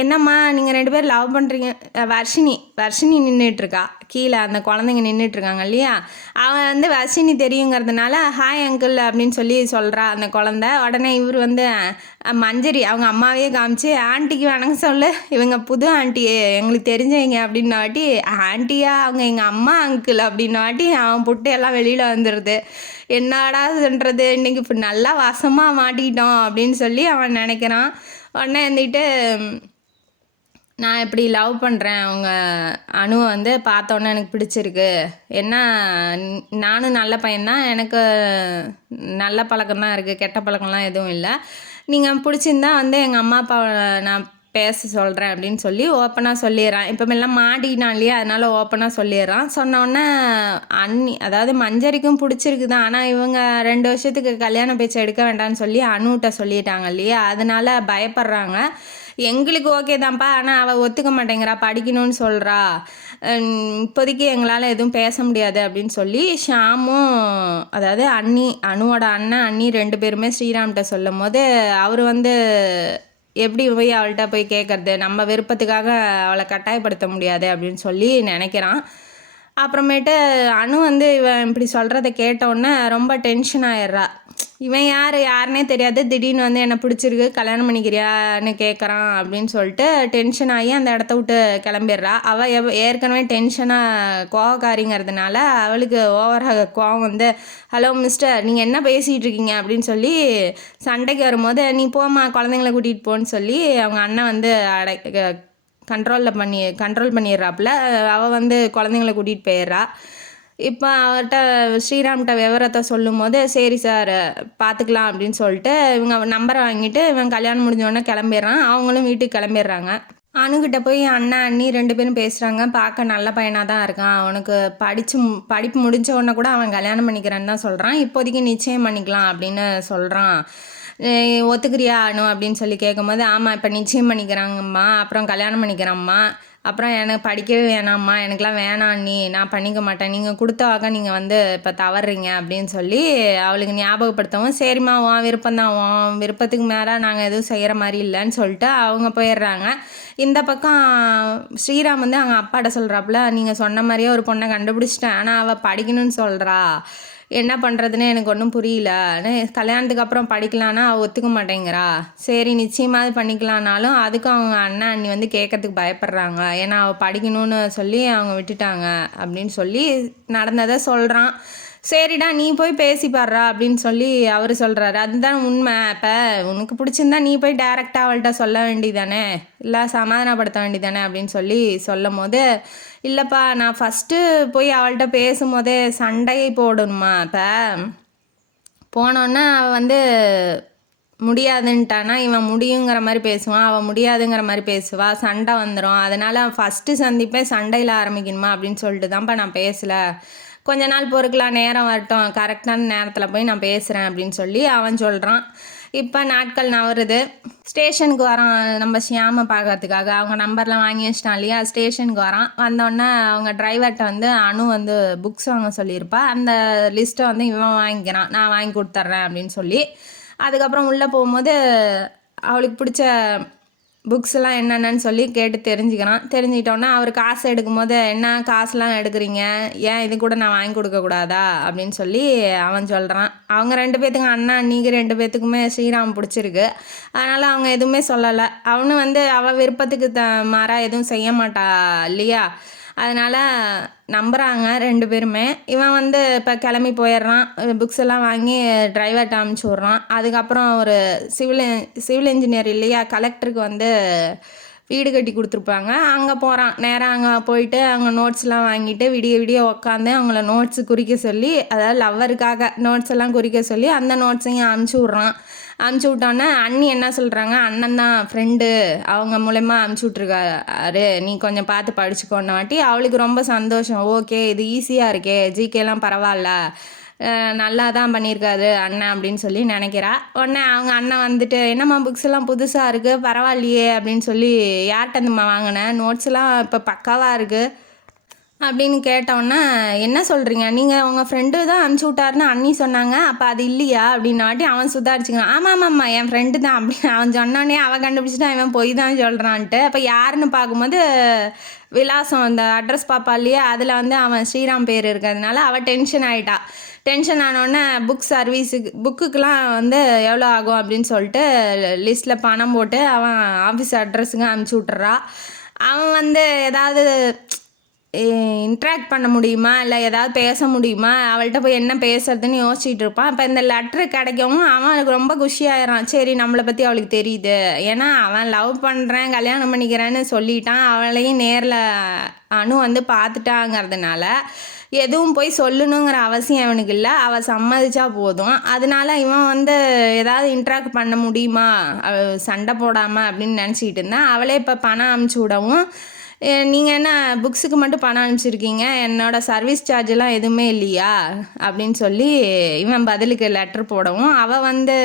என்னம்மா நீங்கள் 2 பேர் லவ் பண்ணுறீங்க, வர்ஷினி நின்றுட்டுருக்கா கீழே, அந்த குழந்தைங்க நின்றுட்டுருக்காங்க இல்லையா, அவன் வந்து வர்ஷினி தெரியுங்கிறதுனால ஹாய் அங்கிள் அப்படின்னு சொல்லி சொல்கிறா அந்த குழந்த. உடனே இவர் வந்து மஞ்சரி அவங்க அம்மாவே காமிச்சு ஆண்டிக்கு வணக்கம் சொல்லு, இவங்க புது ஆண்டி எங்களுக்கு தெரிஞ்சவங்க அப்படின்ன வாட்டி ஆண்டியா அவங்க எங்கள் அம்மா அங்கிள் அப்படின்ன வாட்டி அவன் புட்டு எல்லாம் வெளியில் வந்துடுது. என்னடாதுன்றது இன்றைக்கி இப்போ நல்லா வசமாக மாட்டிக்கிட்டோம் அப்படின்னு சொல்லி அவன் நினைக்கிறான். உடனே வந்துட்டு நான் இப்படி லவ் பண்ணுறேன், அவங்க அணுவை வந்து பார்த்தோன்னே எனக்கு பிடிச்சிருக்கு, என்ன நானும் நல்ல பையன்தான், எனக்கு நல்ல பழக்கம்தான் இருக்குது, கெட்ட பழக்கம்லாம் எதுவும் இல்லை, நீங்கள் பிடிச்சிருந்தா வந்து எங்கள் அம்மா அப்பா நான் பேச சொல்கிறேன் அப்படின்னு சொல்லி ஓப்பனாக சொல்லிடுறான். இப்போமெல்லாம் மாட்டிக்கிட்டான் இல்லையா, அதனால் ஓப்பனாக சொல்லிடுறான். சொன்னோடனே அண்ணி அதாவது மஞ்சரிக்கும் பிடிச்சிருக்கு தான், ஆனால் இவங்க 2 வருஷத்துக்கு கல்யாண பேச்சு எடுக்க வேண்டாம்னு சொல்லி அணுகிட்ட சொல்லிட்டாங்க இல்லையா, அதனால் பயப்படுறாங்க. எங்களுக்கு ஓகே தான்ப்பா, ஆனால் அவள் ஒத்துக்க மாட்டேங்கிறா, படிக்கணும்னு சொல்கிறா, இப்போதைக்கு எங்களால் எதுவும் பேச முடியாது அப்படின்னு சொல்லி ஷாமும் அதாவது அணுவோட அண்ணன் அண்ணி 2 பேருமே ஸ்ரீராம்கிட்ட சொல்லும் போது அவர் வந்து எப்படி போய் அவள்கிட்ட போய் கேட்குறது, நம்ம விருப்பத்துக்காக அவளை கட்டாயப்படுத்த முடியாது அப்படின்னு சொல்லி நினைக்கிறான். அப்புறமேட்டு அனு வந்து இவன் இப்படி சொல்கிறத கேட்டோன்னே ரொம்ப டென்ஷன் ஆயிடுறா. இவன் யாருன்னே தெரியாது, திடீர்னு வந்து என்னை பிடிச்சிருக்கு கல்யாணம் பண்ணிக்கிறியான்னு கேட்குறான் அப்படின்னு சொல்லிட்டு டென்ஷன் ஆகி அந்த இடத்த விட்டு கிளம்பிடுறா. அவள் ஏற்கனவே டென்ஷனாக கோவக்காரிங்கிறதுனால அவளுக்கு ஓவராக கோவம் வந்து ஹலோ மிஸ்டர் நீங்கள் என்ன பேசிகிட்டு இருக்கீங்க அப்படின்னு சொல்லி சண்டைக்கு வரும்போது நீ போம்மா குழந்தைங்கள கூட்டிகிட்டு போன்னு சொல்லி அவங்க அண்ணன் வந்து கண்ட்ரோல் பண்ணிடுறாப்புல. அவள் வந்து குழந்தைங்கள கூட்டிகிட்டு போயிடுறா. இப்போ அவர்கிட்ட ஸ்ரீராம்கிட்ட விவரத்தை சொல்லும் போது சரி சார் பார்த்துக்கலாம் அப்படின்னு சொல்லிட்டு இவங்க நம்பரை வாங்கிட்டு இவன் கல்யாணம் முடிஞ்சோடனே கிளம்பிடுறான். அவங்களும் வீட்டுக்கு கிளம்பிடுறாங்க. அணுகிட்ட போய் அண்ணன் அண்ணி 2 பேரும் பேசுகிறாங்க. பார்க்க நல்ல பையனாக தான் இருக்கான், அவனுக்கு படிப்பு முடிஞ்ச உடனே கூட அவன் கல்யாணம் பண்ணிக்கிறேன்னு தான் சொல்கிறான், இப்போதைக்கு நிச்சயம் பண்ணிக்கலாம் அப்படின்னு சொல்கிறான். ஒத்துக்கிறியா அனு அப்படின்னு சொல்லி கேட்கும்போது ஆமாம் இப்போ நிச்சயம் பண்ணிக்கிறாங்கம்மா, அப்புறம் கல்யாணம் பண்ணிக்கிறாம்மா, அப்புறம் எனக்கு படிக்கவே வேணாம்மா, எனக்கெலாம் வேணாம் நீ, நான் பண்ணிக்க மாட்டேன், நீங்கள் கொடுத்தவாக்க நீங்கள் வந்து இப்போ தவறுறீங்க அப்படின்னு சொல்லி அவளுக்கு ஞாபகப்படுத்தவும் சரிம்மா உன் விருப்பம்தான், உன் விருப்பத்துக்கு மேலே நாங்கள் எதுவும் செய்கிற மாதிரி இல்லைன்னு சொல்லிட்டு அவங்க போயிடுறாங்க. இந்த பக்கம் ஸ்ரீராம் வந்து அவங்க அப்பாட்ட சொல்கிறாப்புல நீங்கள் சொன்ன மாதிரியே ஒரு பொண்ணை கண்டுபிடிச்சிட்டேன், ஆனால் அவள் படிக்கணும்னு சொல்கிறா, என்ன பண்ணுறதுன்னு எனக்கு ஒன்றும் புரியல, கல்யாணத்துக்கு அப்புறம் படிக்கலான்னா அவள் ஒத்துக்க மாட்டேங்கிறா, சரி நிச்சயமாவது பண்ணிக்கலான்னாலும் அதுக்கும் அவங்க அண்ணன் அண்ணி வந்து கேட்கறதுக்கு பயப்படுறாங்க, ஏன்னா அவள் படிக்கணும்னு சொல்லி அவங்க விட்டுட்டாங்க அப்படின்னு சொல்லி நடந்ததை சொல்கிறான். சரிடா நீ போய் பேசி பாடுறா அப்படின்னு சொல்லி அவர் சொல்கிறாரு. அதுதான் உண்மை. இப்போ உனக்கு பிடிச்சிருந்தா நீ போய் டேரெக்டாக அவள்கிட்ட சொல்ல வேண்டியதானே, இல்லை சமாதானப்படுத்த வேண்டியதானே அப்படின்னு சொல்லி சொல்லும் போது, இல்லைப்பா நான் ஃபஸ்ட்டு போய் அவள்கிட்ட பேசும்போதே சண்டை போடணுமா, இப்போ போனோன்னா அவள் வந்து முடியாதுன்ட்டானா இவன் முடியுங்கிற மாதிரி பேசுவான், அவள் முடியாதுங்கிற மாதிரி பேசுவா, சண்டை வந்துடும். அதனால் ஃபஸ்ட்டு சந்திப்பே சண்டையில் ஆரம்பிக்கணுமா அப்படின்னு சொல்லிட்டு தான்ப்பா நான் பேசலை, கொஞ்ச நாள் பொறுக்கலாம், நேரம் வரட்டும், கரெக்டான நேரத்தில் போய் நான் பேசுகிறேன் அப்படின்னு சொல்லி அவன் சொல்கிறான். இப்போ நாட்கள் நவருது. ஸ்டேஷனுக்கு வரான் நம்ம ஷியாமை பார்க்கறதுக்காக. அவங்க நம்பர்லாம் வாங்கி வச்சிட்டான் இல்லையா. ஸ்டேஷனுக்கு வரான். வந்தோடனே அவங்க டிரைவர்கிட்ட வந்து அனு வந்து புக்ஸ் வாங்க சொல்லியிருப்பா. அந்த லிஸ்ட்டை வந்து இவன் வாங்கிக்கிறான், நான் வாங்கி கொடுத்துட்றேன் அப்படின்னு சொல்லி. அதுக்கப்புறம் உள்ளே போகும்போது அவளுக்கு பிடிச்ச புக்ஸ்லாம் என்னென்னு சொல்லி கேட்டு தெரிஞ்சுக்கிறான். தெரிஞ்சுக்கிட்டோன்னா அவர் காசு எடுக்கும்போது, என்ன காசுலாம் எடுக்கிறீங்க, ஏன் இது கூட நான் வாங்கி கொடுக்கக்கூடாதா அப்படின்னு சொல்லி அவன் சொல்கிறான். அவங்க 2 பேத்துக்கும் அண்ணா அன்னிக்கு 2 பேத்துக்குமே ஸ்ரீராம் பிடிச்சிருக்கு. அதனால் அவங்க எதுவுமே சொல்லலை. அவனு வந்து அவள் விருப்பத்துக்கு மாறாக எதுவும் செய்ய மாட்டா இல்லையா. அதனால் நம்புகிறாங்க 2 பேருமே. இவன் வந்து இப்போ கிளம்பி போயிடுறான். புக்ஸ் எல்லாம் வாங்கி டிரைவர்கிட்ட அனுப்பிச்சி விட்றான். அதுக்கப்புறம் ஒரு சிவில் இன்ஜினியர் இல்லையா, கலெக்டருக்கு வந்து வீடு கட்டி கொடுத்துருப்பாங்க. அங்கே போகிறான். நேராக அங்கே போயிட்டு அங்கே நோட்ஸ்லாம் வாங்கிட்டு விடிய விடிய உட்காந்து அவங்கள நோட்ஸு குறிக்க சொல்லி, அதாவது லவ்வருக்காக நோட்ஸ் எல்லாம் குறிக்க சொல்லி அந்த நோட்ஸையும் அனுப்பிச்சி விட்றான். அனுப்பிச்சி விட்டோன்னே அண்ணி என்ன சொல்கிறாங்க, அண்ணன் தான் ஃப்ரெண்டு, அவங்க மூலயமா அனுப்பிச்சி விட்ருக்காரு, நீ கொஞ்சம் பார்த்து படிச்சுக்கோன்ன வாட்டி அவளுக்கு ரொம்ப சந்தோஷம். ஓகே இது ஈஸியாக இருக்கே, ஜிகேலாம் பரவாயில்ல, நல்லா தான் பண்ணியிருக்காரு அண்ணன் அப்படின்னு சொல்லி நினைக்கிறா. உடனே அவங்க அண்ணன் வந்துட்டு, என்னம்மா புக்ஸ் எல்லாம் புதுசாக இருக்குது, பரவாயில்லையே அப்படின்னு சொல்லி, யார்கிட்டந்தும்மா வாங்கினேன், நோட்ஸ்லாம் இப்போ பக்காவாக இருக்குது அப்படின்னு கேட்டோன்னா, என்ன சொல்கிறீங்க, நீங்கள் உங்கள் ஃப்ரெண்டு தான் அனுப்பிச்சி விட்டாருன்னு அண்ணி சொன்னாங்க, அப்போ அது இல்லையா அப்படின்னாட்டி அவன் சுதாரிச்சுக்கிறான். ஆமாம்மாம்மா என் ஃப்ரெண்டு தான் அப்படின்னு அவன் சொன்னோன்னே அவன் கண்டுபிடிச்சிட்டா இவன் போய் தான் சொல்கிறான்ட்டு. அப்போ யாருன்னு பார்க்கும்போது விலாசம் அந்த அட்ரஸ் பாப்பா இல்லையா, அதில் வந்து அவன் ஸ்ரீராம் பேர் இருக்கிறதுனால அவள் டென்ஷன் ஆகிட்டா. டென்ஷன் ஆனோடனே புக் சர்வீஸுக்கு புக்குக்கெலாம் வந்து எவ்வளோ ஆகும் அப்படின்னு சொல்லிட்டு லிஸ்ட்டில் பணம் போட்டு அவன் ஆஃபீஸ் அட்ரஸுக்கு அனுப்பிச்சி விட்டுறா. அவன் வந்து ஏதாவது இன்ட்ராக்ட் பண்ண முடியுமா, இல்லை ஏதாவது பேச முடியுமா, அவள்கிட்ட போய் என்ன பேசுறதுன்னு யோசிச்சுட்டு இருப்பான். இப்போ இந்த லெட்ரு கிடைக்கவும் அவன் ரொம்ப குஷியாயிடறான். சரி நம்மளை பற்றி அவளுக்கு தெரியுது, ஏன்னா அவன் லவ் பண்ணுறேன் கல்யாணம் பண்ணிக்கிறேன்னு சொல்லிட்டான். அவளையும் நேரில் அனு வந்து பார்த்துட்டாங்கிறதுனால எதுவும் போய் சொல்லணுங்கிற அவசியம் அவனுக்கு இல்லை, அவள் சம்மதிச்சா போதும். அதனால இவன் வந்து ஏதாவது இன்ட்ராக்ட் பண்ண முடியுமா சண்டை போடாமல் அப்படின்னு நினச்சிக்கிட்டு இருந்தான். அவளே இப்போ பணம் அனுப்பிச்சி விடவும், நீங்கள் என்ன புக்ஸுக்கு மட்டும் பணம் அனுப்பிச்சிருக்கீங்க, என்னோடய சர்வீஸ் சார்ஜெலாம் எதுவுமே இல்லையா அப்படின்னு சொல்லி இவன் பதிலுக்கு லெட்ரு போடவும், அவள் வந்து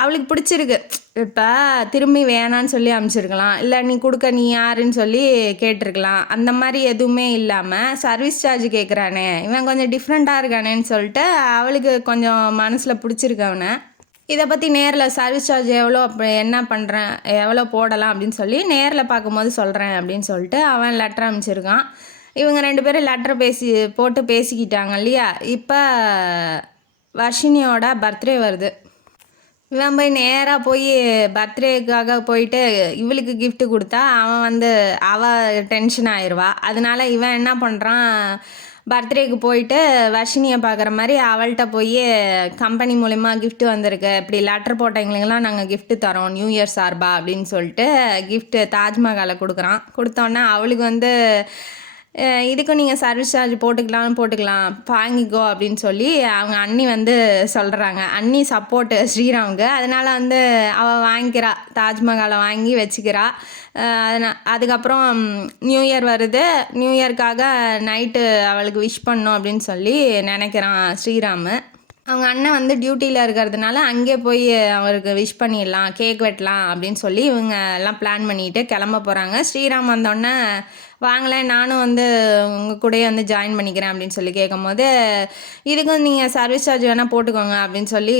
அவளுக்கு பிடிச்சிருக்கு. இப்போ திரும்பி வேணான்னு சொல்லி அனுப்பிச்சிருக்கலாம், இல்லை நீ கொடுக்க நீ யாருன்னு சொல்லி கேட்டிருக்கலாம். அந்த மாதிரி எதுவுமே இல்லாமல் சர்வீஸ் சார்ஜ் கேட்குறானே, இவன் கொஞ்சம் டிஃப்ரெண்ட்டாக இருக்கானேன்னு சொல்லிட்டு அவளுக்கு கொஞ்சம் மனசில் பிடிச்சிருக்கு அவனை. இதை பற்றி நேரில் சர்வீஸ் சார்ஜ் எவ்வளோ, அப்போ என்ன பண்ணுறேன், எவ்வளோ போடலாம் அப்படின்னு சொல்லி நேரில் பார்க்கும்போது சொல்கிறேன் அப்படின்னு சொல்லிட்டு அவன் லெட்டர் அனுப்பிச்சிருக்கான். இவங்க 2 பேரும் லெட்டர் போட்டு பேசிக்கிட்டாங்க இல்லையா. இப்போ வர்ஷினியோட பர்த்டே வருது. இவன் போய் நேராக போய் பர்த்டேக்காக போயிட்டு இவளுக்கு கிஃப்ட் கொடுத்தா அவள் டென்ஷன் ஆயிடுவா. அதனால இவன் என்ன பண்ணுறான், பர்த்டேக்கு போயிட்டு வர்ஷினியை பார்க்குற மாதிரி அவள்கிட்ட போய் கம்பெனி மூலிமா கிஃப்ட் வந்திருக்கு, இப்படி லெட்டர் போட்டவங்களுக்கெல்லாம் நாங்கள் கிஃப்ட்டு தரோம் நியூ இயர் சார்பா அப்படின்னு சொல்லிட்டு கிஃப்ட்டு தாஜ்மஹாலை கொடுக்குறான். கொடுத்தோன்னே அவளுக்கு வந்து இதுக்கும் நீங்கள் சர்வீஸ் சார்ஜ் போட்டுக்கலாம் வாங்கிக்கோ அப்படின்னு சொல்லி அவங்க அண்ணி வந்து சொல்கிறாங்க. அண்ணி சப்போர்ட்டு ஸ்ரீராமுக்கு. அதனால் வந்து அவள் வாங்கிக்கிறா, தாஜ்மஹாலை வாங்கி வச்சுக்கிறா. அதுக்கப்புறம் நியூ இயர் வருது. நியூ இயர்க்காக நைட்டு அவளுக்கு விஷ் பண்ணணும் அப்படின்னு சொல்லி நினைக்கிறான் ஸ்ரீராமு. அவங்க அண்ணன் வந்து டியூட்டியில் இருக்கிறதுனால அங்கே போய் அவருக்கு விஷ் பண்ணிடலாம், கேக் வெட்டலாம் அப்படின்னு சொல்லி இவங்க எல்லாம் பிளான் பண்ணிட்டு கிளம்ப போகிறாங்க. ஸ்ரீராம் வந்தோடனே வாங்கலேன் நானும் வந்து உங்கள் கூடயே வந்து ஜாயின் பண்ணிக்கிறேன் அப்படின்னு சொல்லி கேட்கும்போது, இதுக்கும் நீங்கள் சர்வீஸ் சார்ஜ் வேணால் போட்டுக்கோங்க அப்படின்னு சொல்லி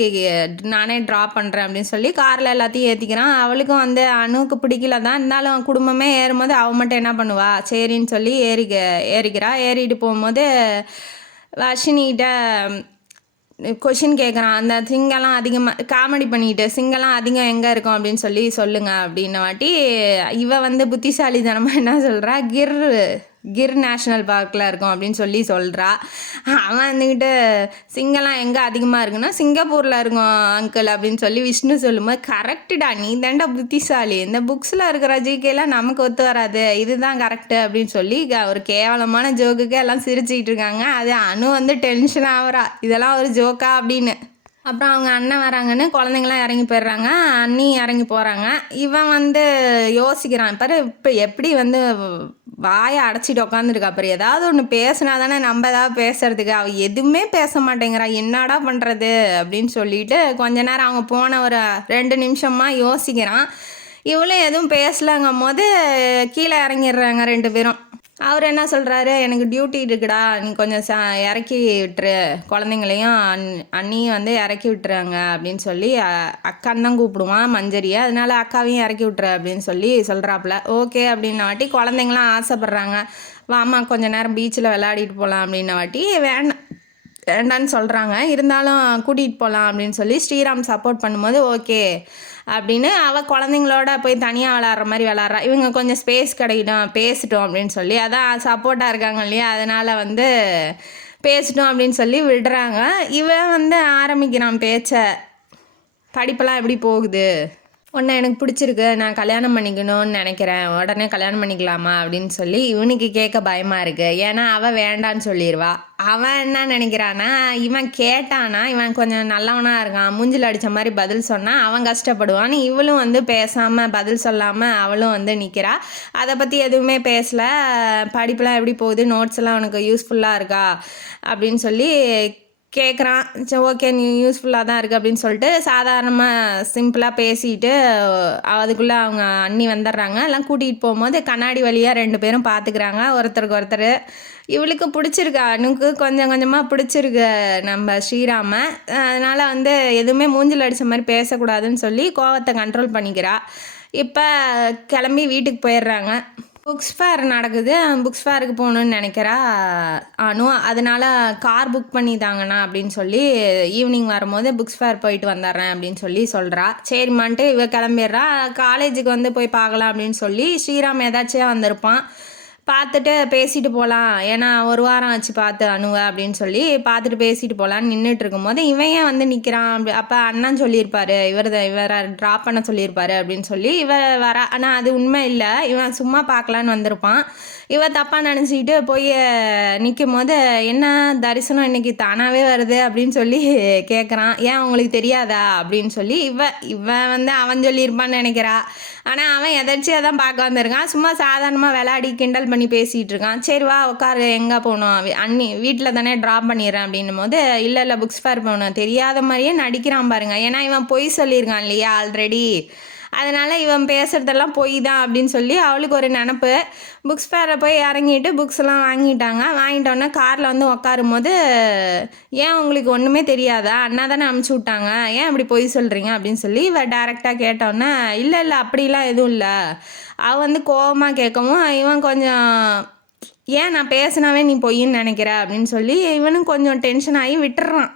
நானே ட்ராப் பண்ணுறேன் அப்படின்னு சொல்லி காரில் எல்லாத்தையும் ஏற்றிக்கிறான். அவளுக்கும் வந்து அணுவுக்கு பிடிக்கல தான், இருந்தாலும் குடும்பமே ஏறும்போது அவள் மட்டும் என்ன பண்ணுவா, சரின்னு சொல்லி ஏறிக்கிறா. ஏறிட்டு போகும்போது வர்ஷினிகிட்ட கொஷின் கேட்குறான். அந்த சிங்கெல்லாம் அதிகமாக காமெடி பண்ணிட்டு, சிங்கெல்லாம் அதிகம் எங்கே இருக்கும் அப்படின்னு சொல்லி சொல்லுங்க அப்படின்ன வாட்டி இவ வந்து புத்திசாலித்தனமாக என்ன சொல்கிறா, கிர் நேஷ்னல் பார்க்கில் இருக்கும் அப்படின்னு சொல்கிறா. அவன் வந்துக்கிட்டு சிங்கம்லாம் எங்கே அதிகமாக இருக்குன்னா சிங்கப்பூரில் இருக்கும் அங்கிள் அப்படின்னு சொல்லி விஷ்ணு சொல்லும்போது, கரெக்டுடா நீ தாண்டா புத்திசாலி, இந்த புக்ஸில் இருக்கிற ஜிகேலாம் நமக்கு ஒத்து வராது, இதுதான் கரெக்டு அப்படின்னு சொல்லி ஒரு கேவலமான ஜோக்குக்கு எல்லாம் சிரிச்சிக்கிட்டு இருக்காங்க. அது அனு வந்து டென்ஷன் ஆகுறா, இதெல்லாம் ஒரு ஜோக்கா அப்படின்னு. அப்புறம் அவங்க அண்ணன் வராங்கன்னு குழந்தைங்களாம் இறங்கி போயிடுறாங்க, அண்ணி இறங்கி போகிறாங்க. இவன் வந்து யோசிக்கிறான், இப்போ எப்படி வந்து வாயை அடைச்சிட்டு உட்காந்துருக்கா, அப்புறம் ஏதாவது ஒன்று பேசினா தானே நம்ம ஏதாவது பேசுறதுக்கு, அவள் எதுவுமே பேச மாட்டேங்கிறா, என்னடா பண்ணுறது அப்படின்னு சொல்லிட்டு கொஞ்ச நேரம் அவங்க போன ஒரு 2 நிமிஷமாக யோசிக்கிறான். இவளும் எதுவும் பேசலங்கும் போது கீழே இறங்கிடுறாங்க 2 பேரும். அவர் என்ன சொல்கிறாரு, எனக்கு டியூட்டி இருக்குடா, நீ கொஞ்சம் இறக்கி விட்டுரு, குழந்தைங்களையும் அண்ணியும் வந்து இறக்கி விட்டுறாங்க அப்படின்னு சொல்லி அக்கான்னு தான் கூப்பிடுவான் மஞ்சரியை, அதனால அக்காவையும் இறக்கி விட்டுரு அப்படின்னு சொல்லி சொல்கிறாப்புல. ஓகே அப்படின்ன வாட்டி குழந்தைங்களாம் ஆசைப்பட்றாங்க, வாமா கொஞ்சம் நேரம் பீச்சில் விளையாடிட்டு போகலாம் அப்படின்ன வாட்டி வேண்டான்னு சொல்கிறாங்க. இருந்தாலும் கூட்டிகிட்டு போகலாம் அப்படின்னு சொல்லி ஸ்ரீராம் சப்போர்ட் பண்ணும்போது ஓகே அப்படின்னு அவள் குழந்தைங்களோட போய் தனியாக விளாட்ற மாதிரி விளாட்றா. இவங்க கொஞ்சம் ஸ்பேஸ் கிடைக்கட்டும் பேசிட்டோம் அப்படின்னு சொல்லி, அதான் சப்போர்ட்டாக இருக்காங்க இல்லையா, அதனால் வந்து பேசிட்டோம் அப்படின்னு சொல்லி விடுறாங்க. இவன் வந்து ஆரம்பிக்கிறான் பேச்சை, படிப்பெல்லாம் எப்படி போகுது, உன்னை எனக்கு பிடிச்சிருக்கு, நான் கல்யாணம் பண்ணிக்கணும்னு நினைக்கிறேன், உடனே கல்யாணம் பண்ணிக்கலாமா அப்படின்னு சொல்லி இவனுக்கு கேட்க பயமாக இருக்குது. ஏன்னா அவள் வேண்டான்னு சொல்லிடுவா. அவன் என்ன நினைக்கிறான்னா, இவன் கேட்டானா இவன் கொஞ்சம் நல்லவனாக இருக்கான், மூஞ்சில் அடித்த மாதிரி பதில் சொன்னால் அவன் கஷ்டப்படுவான்னு இவளும் வந்து பேசாமல் பதில் சொல்லாமல் அவளும் வந்து நிற்கிறா. அதை பற்றி எதுவுமே பேசலை. படிப்புலாம் எப்படி போகுது, நோட்ஸ் எல்லாம் உனக்கு யூஸ்ஃபுல்லாக இருக்கா அப்படின்னு சொல்லி கேட்குறான். சரி ஓகே நீ யூஸ்ஃபுல்லாக தான் இருக்குது அப்படின்னு சொல்லிட்டு சாதாரணமாக சிம்பிளாக பேசிட்டு அதுக்குள்ளே அவங்க அண்ணி வந்துடுறாங்க. எல்லாம் கூட்டிகிட்டு போகும்போது கண்ணாடி வழியாக 2 பேரும் பார்த்துக்கிறாங்க ஒருத்தருக்கு ஒருத்தர். இவளுக்கு பிடிச்சிருக்கு, அனுக்கு கொஞ்சம் கொஞ்சமாக பிடிச்சிருக்கு நம்ம ஸ்ரீராம. அதனால் வந்து எதுவுமே மூஞ்சில் அடித்த மாதிரி பேசக்கூடாதுன்னு சொல்லி கோவத்தை கண்ட்ரோல் பண்ணிக்கிறா. இப்போ கிளம்பி வீட்டுக்கு போயிடுறாங்க. புக்ஸ் ஃபேர் நடக்குது, புக்ஸ் ஃபேருக்கு போகணுன்னு நினைக்கிறா அனு. அதனால் கார் புக் பண்ணித்தாங்கண்ணா அப்படின்னு சொல்லி ஈவினிங் வரும்போது புக்ஸ் ஃபேர் போயிட்டு வந்துடுறேன் அப்படின்னு சொல்லி சொல்கிறா. சரிம்மான்ட்டு இவ கிளம்பிடுறா. காலேஜுக்கு வந்து போய் பார்க்கலாம் அப்படின்னு சொல்லி ஸ்ரீராம் ஏதாச்சும் வந்திருப்பான், பார்த்துட்டு பேசிட்டு போகலாம், ஏன்னா 1 வாரம் ஆச்சு பார்த்து அணுவை அப்படின்னு சொல்லி பார்த்துட்டு பேசிட்டு போகலான்னு நின்றுட்டு இருக்கும்போது இவன் ஏன் வந்து நிற்கிறான் அப்போ அண்ணன் சொல்லியிருப்பாரு, இவரை ட்ராப் பண்ண சொல்லியிருப்பாரு அப்படின்னு சொல்லி வர. ஆனால் அது உண்மை இல்லை, இவன் சும்மா பார்க்கலான்னு வந்திருப்பான். இவன் தப்பாக நினச்சிக்கிட்டு போய் நிற்கும் போது, என்ன தரிசனம் இன்னைக்கு தானாகவே வருது அப்படின்னு சொல்லி கேட்குறான். ஏன் உங்களுக்கு தெரியாதா அப்படின்னு சொல்லி இவன் வந்து அவன் சொல்லியிருப்பான்னு நினைக்கிறா. ஆனால் அவன் எதாச்சியாக தான் பார்க்க வந்திருக்கான். சும்மா சாதாரணமாக விளையாடி கிண்டல் பண்ணி பேசிகிட்டு இருக்கான். சரி வா உட்காரு, எங்கே போகணும், அண்ணி வீட்டில் தானே ட்ராப் பண்ணிடுறேன் அப்படின்னும் போது, இல்லை புக்ஸ் ஃபேர் போகணும், தெரியாத மாதிரியே நடிக்கிறான் பாருங்க. ஏன்னா இவன் பொய் சொல்லியிருக்கான் இல்லையா ஆல்ரெடி, அதனால் இவன் பேசுகிறதெல்லாம் பொய் தான் அப்படின்னு சொல்லி அவளுக்கு ஒரு நினப்பு. புக்ஸ் ஃபேரை போய் இறங்கிட்டு புக்ஸ் எல்லாம் வாங்கிட்டோன்னே காரில் வந்து உட்காரும் போது, ஏன் உங்களுக்கு ஒன்றுமே தெரியாதா, அண்ணா தானே அனுப்பிச்சி விட்டாங்க, ஏன் அப்படி பொய் சொல்கிறீங்க அப்படின்னு சொல்லி இவன் டேரெக்டாக கேட்டோன்னே, இல்லை அப்படிலாம் எதுவும் இல்லை. அவள் வந்து கோபமாக கேட்கவும் இவன் கொஞ்சம், ஏன் நான் பேசினாவே நீ பொய்ன்னு நினைக்கிற அப்படின்னு சொல்லி இவனும் கொஞ்சம் டென்ஷன் ஆகி விட்டுறான்.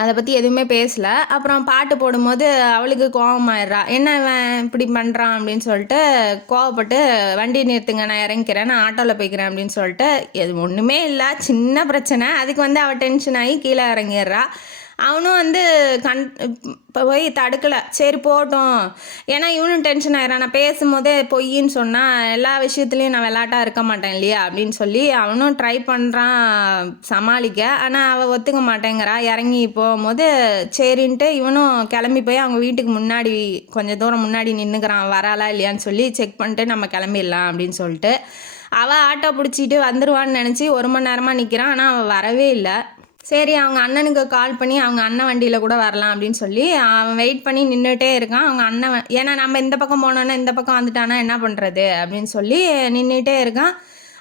அதை பற்றி எதுவுமே பேசலை. அப்புறம் பாட்டு போடும்போது அவளுக்கு கோபமாயிடுறா, என்ன இவன் இப்படி பண்ணுறான் அப்படின்னு சொல்லிட்டு கோவப்பட்டு, வண்டி நிறுத்துங்க நான் இறங்கிக்கிறேன், நான் ஆட்டோவில் போய்க்கிறேன் அப்படின்னு சொல்லிட்டு, எது ஒன்றுமே இல்லை சின்ன பிரச்சனை, அதுக்கு வந்து அவள் டென்ஷன் ஆகி கீழே இறங்கிடுறா. அவனும் வந்து போய் தடுக்கலை, சரி போட்டோம், ஏன்னா இவனும் டென்ஷன் ஆயிடுறான், நான் பேசும்போதே பொய்ன்னு சொன்னால் எல்லா விஷயத்துலையும் நான் விளாட்டாக இருக்க மாட்டேன் இல்லையா அப்படின்னு சொல்லி அவனும் ட்ரை பண்ணுறான் சமாளிக்க. ஆனால் அவள் ஒத்துக்க மாட்டேங்கிறா. இறங்கி போகும்போது சரின்ட்டு இவனும் கிளம்பி போய் அவங்க வீட்டுக்கு முன்னாடி கொஞ்சம் தூரம் முன்னாடி நின்றுக்கிறான், வராளா இல்லையான்னு சொல்லி செக் பண்ணிட்டு நம்ம கிளம்பிடலாம் அப்படின்னு சொல்லிட்டு. அவள் ஆட்டோ பிடிச்சிட்டு வந்துடுவான்னு நினச்சி 1 மணி நேரமாக நிற்கிறான், ஆனால் அவள் வரவே இல்லை. சரி அவங்க அண்ணனுக்கு கால் பண்ணி அவங்க அண்ணன் வண்டியில் கூட வரலாம் அப்படின்னு சொல்லி அவன் வெயிட் பண்ணி நின்றுட்டே இருக்கான். அவங்க அண்ணன், ஏன்னா நம்ம இந்த பக்கம் போனோன்னா இந்த பக்கம் வந்துட்டானா என்ன பண்ணுறது அப்படின்னு சொல்லி நின்றுட்டே இருக்கான்.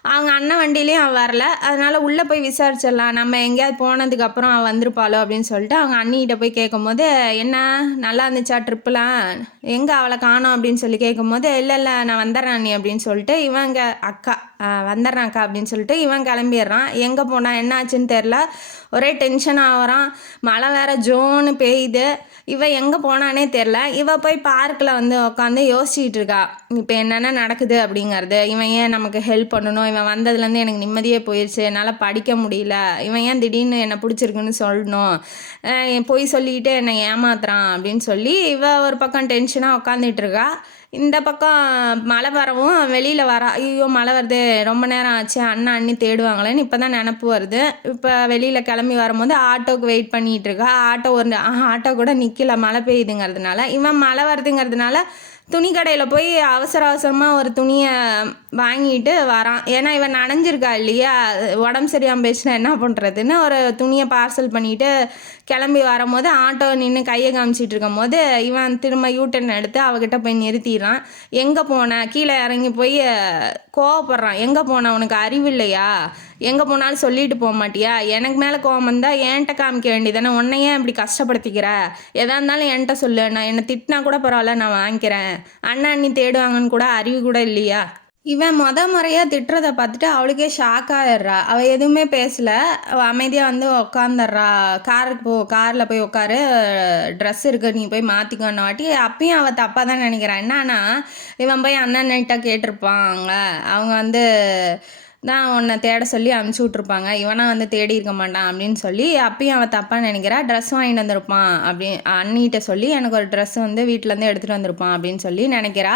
அவங்க அண்ணன் வண்டியிலையும் அவள் வரல. அதனால் உள்ளே போய் விசாரிச்சிடலாம், நம்ம எங்கேயாவது போனதுக்கப்புறம் அவள் வந்திருப்பாளோ அப்படின்னு சொல்லிட்டு அவங்க அண்ணிகிட்ட போய் கேட்கும்போது, என்ன நல்லா இருந்துச்சா ட்ரிப்புலாம், எங்கே அவளை காணோம் அப்படின்னு சொல்லி கேட்கும்போது, இல்லை நான் வந்துடுறேன் அண்ணி அப்படின்னு சொல்லிட்டு இவங்க அக்கா வந்துடுறேன் அக்கா அப்படின்னு சொல்லிட்டு இவன் கிளம்பிடுறான். எங்கே போனால் என்ன ஆச்சுன்னு தெரில, ஒரே டென்ஷன் ஆகிறான். மழை வேற ஜோன்னு பெய்யுது. இவன் எங்கே போனானே தெரில. இவள் போய் பார்க்கில் வந்து உட்காந்து யோசிச்சுட்டு இருக்கா, இப்போ என்னென்ன நடக்குது அப்படிங்கிறது, இவன் ஏன் நமக்கு ஹெல்ப் பண்ணணும், இவன் வந்ததுலேருந்து எனக்கு நிம்மதியே போயிடுச்சு, என்னால் படிக்க முடியல, இவன் ஏன் திடீர்னு என்னை பிடிச்சிருக்குன்னு சொல்லணும், பொய் சொல்லிக்கிட்டு என்னை ஏமாத்துறான் அப்படின்னு சொல்லி ஒரு பக்கம் டென்ஷனாக உட்காந்துட்டு இருக்கா. இந்த பக்கம் மழை வரவும் வெளியில் வரா. ஐயோ மழை வருது, ரொம்ப நேரம் ஆச்சு, அண்ணா அண்ணி தேடுவாங்களேன்னு இப்போ தான் நினப்பு வருது. இப்போ வெளியில் கிளம்பி வரும்போது ஆட்டோவுக்கு வெயிட் பண்ணிகிட்டு இருக்கா. ஆட்டோ கூட நிற்கல மழை பெய்யுதுங்கிறதுனால. இவன் மழை வருதுங்கிறதுனால துணி கடையில் போய் அவசரமாக ஒரு துணியை வாங்கிட்டு வரான். ஏன்னா இவன் நனைஞ்சிருக்கா இல்லையா, உடம்பு சரியாமல் போயிடுச்சுன்னா என்ன பண்ணுறதுன்னு ஒரு துணியை பார்சல் பண்ணிவிட்டு கிளம்பி வரும்போது ஆட்டோ நின்று கையை காமிச்சிட்டு இருக்கும் போது இவன் திரும்ப யூட்டன் எடுத்து அவகிட்ட போய் நிறுத்திடுறான். எங்கே போன, கீழே இறங்கி போய் கோவப்படுறான். எங்கே போன, உனக்கு அறிவு இல்லையா, எங்கே போனாலும் சொல்லிட்டு போக மாட்டியா, எனக்கு மேலே கோவம் வந்தால் என்கிட்ட காமிக்க வேண்டியதானே, உன்னையே இப்படி கஷ்டப்படுத்திக்கிற, எதா இருந்தாலும் என்கிட்ட சொல்லு, நான் என்னை திட்டினா கூட பரவாயில்ல நான் வாங்கிக்கிறேன், அண்ணா அண்ணி தேடுவாங்கன்னு கூட அறிவு கூட இல்லையா. இவன் முறையாக திட்டுறதை பார்த்துட்டு அவளுக்கே ஷாக் ஆகிடுறா. அவள் எதுவுமே பேசலை, அமைதியாக வந்து உக்காந்துடுறா. காரில் போய் உட்காரு, ட்ரெஸ் இருக்குது நீ போய் மாற்றிக்கோன்னு வாட்டி. அப்பயும் அவள் தப்பாக தான் நினைக்கிறான். என்னன்னா இவன் போய் அண்ணன்கிட்ட கேட்டிருப்பாங்க, அவங்க வந்து தான் உன்னை தேட சொல்லி அமுச்சு விட்ருப்பாங்க, இவனா வந்து தேடி இருக்க மாட்டான் அப்படின்னு சொல்லி அப்பயும் அவன் தப்பாக நினைக்கிறா. ட்ரெஸ் வாங்கிட்டு வந்திருப்பான் அண்ணிகிட்ட சொல்லி எனக்கு ஒரு ட்ரெஸ் வந்து வீட்டிலேருந்து எடுத்துகிட்டு வந்திருப்பான் அப்படின்னு சொல்லி நினைக்கிறா.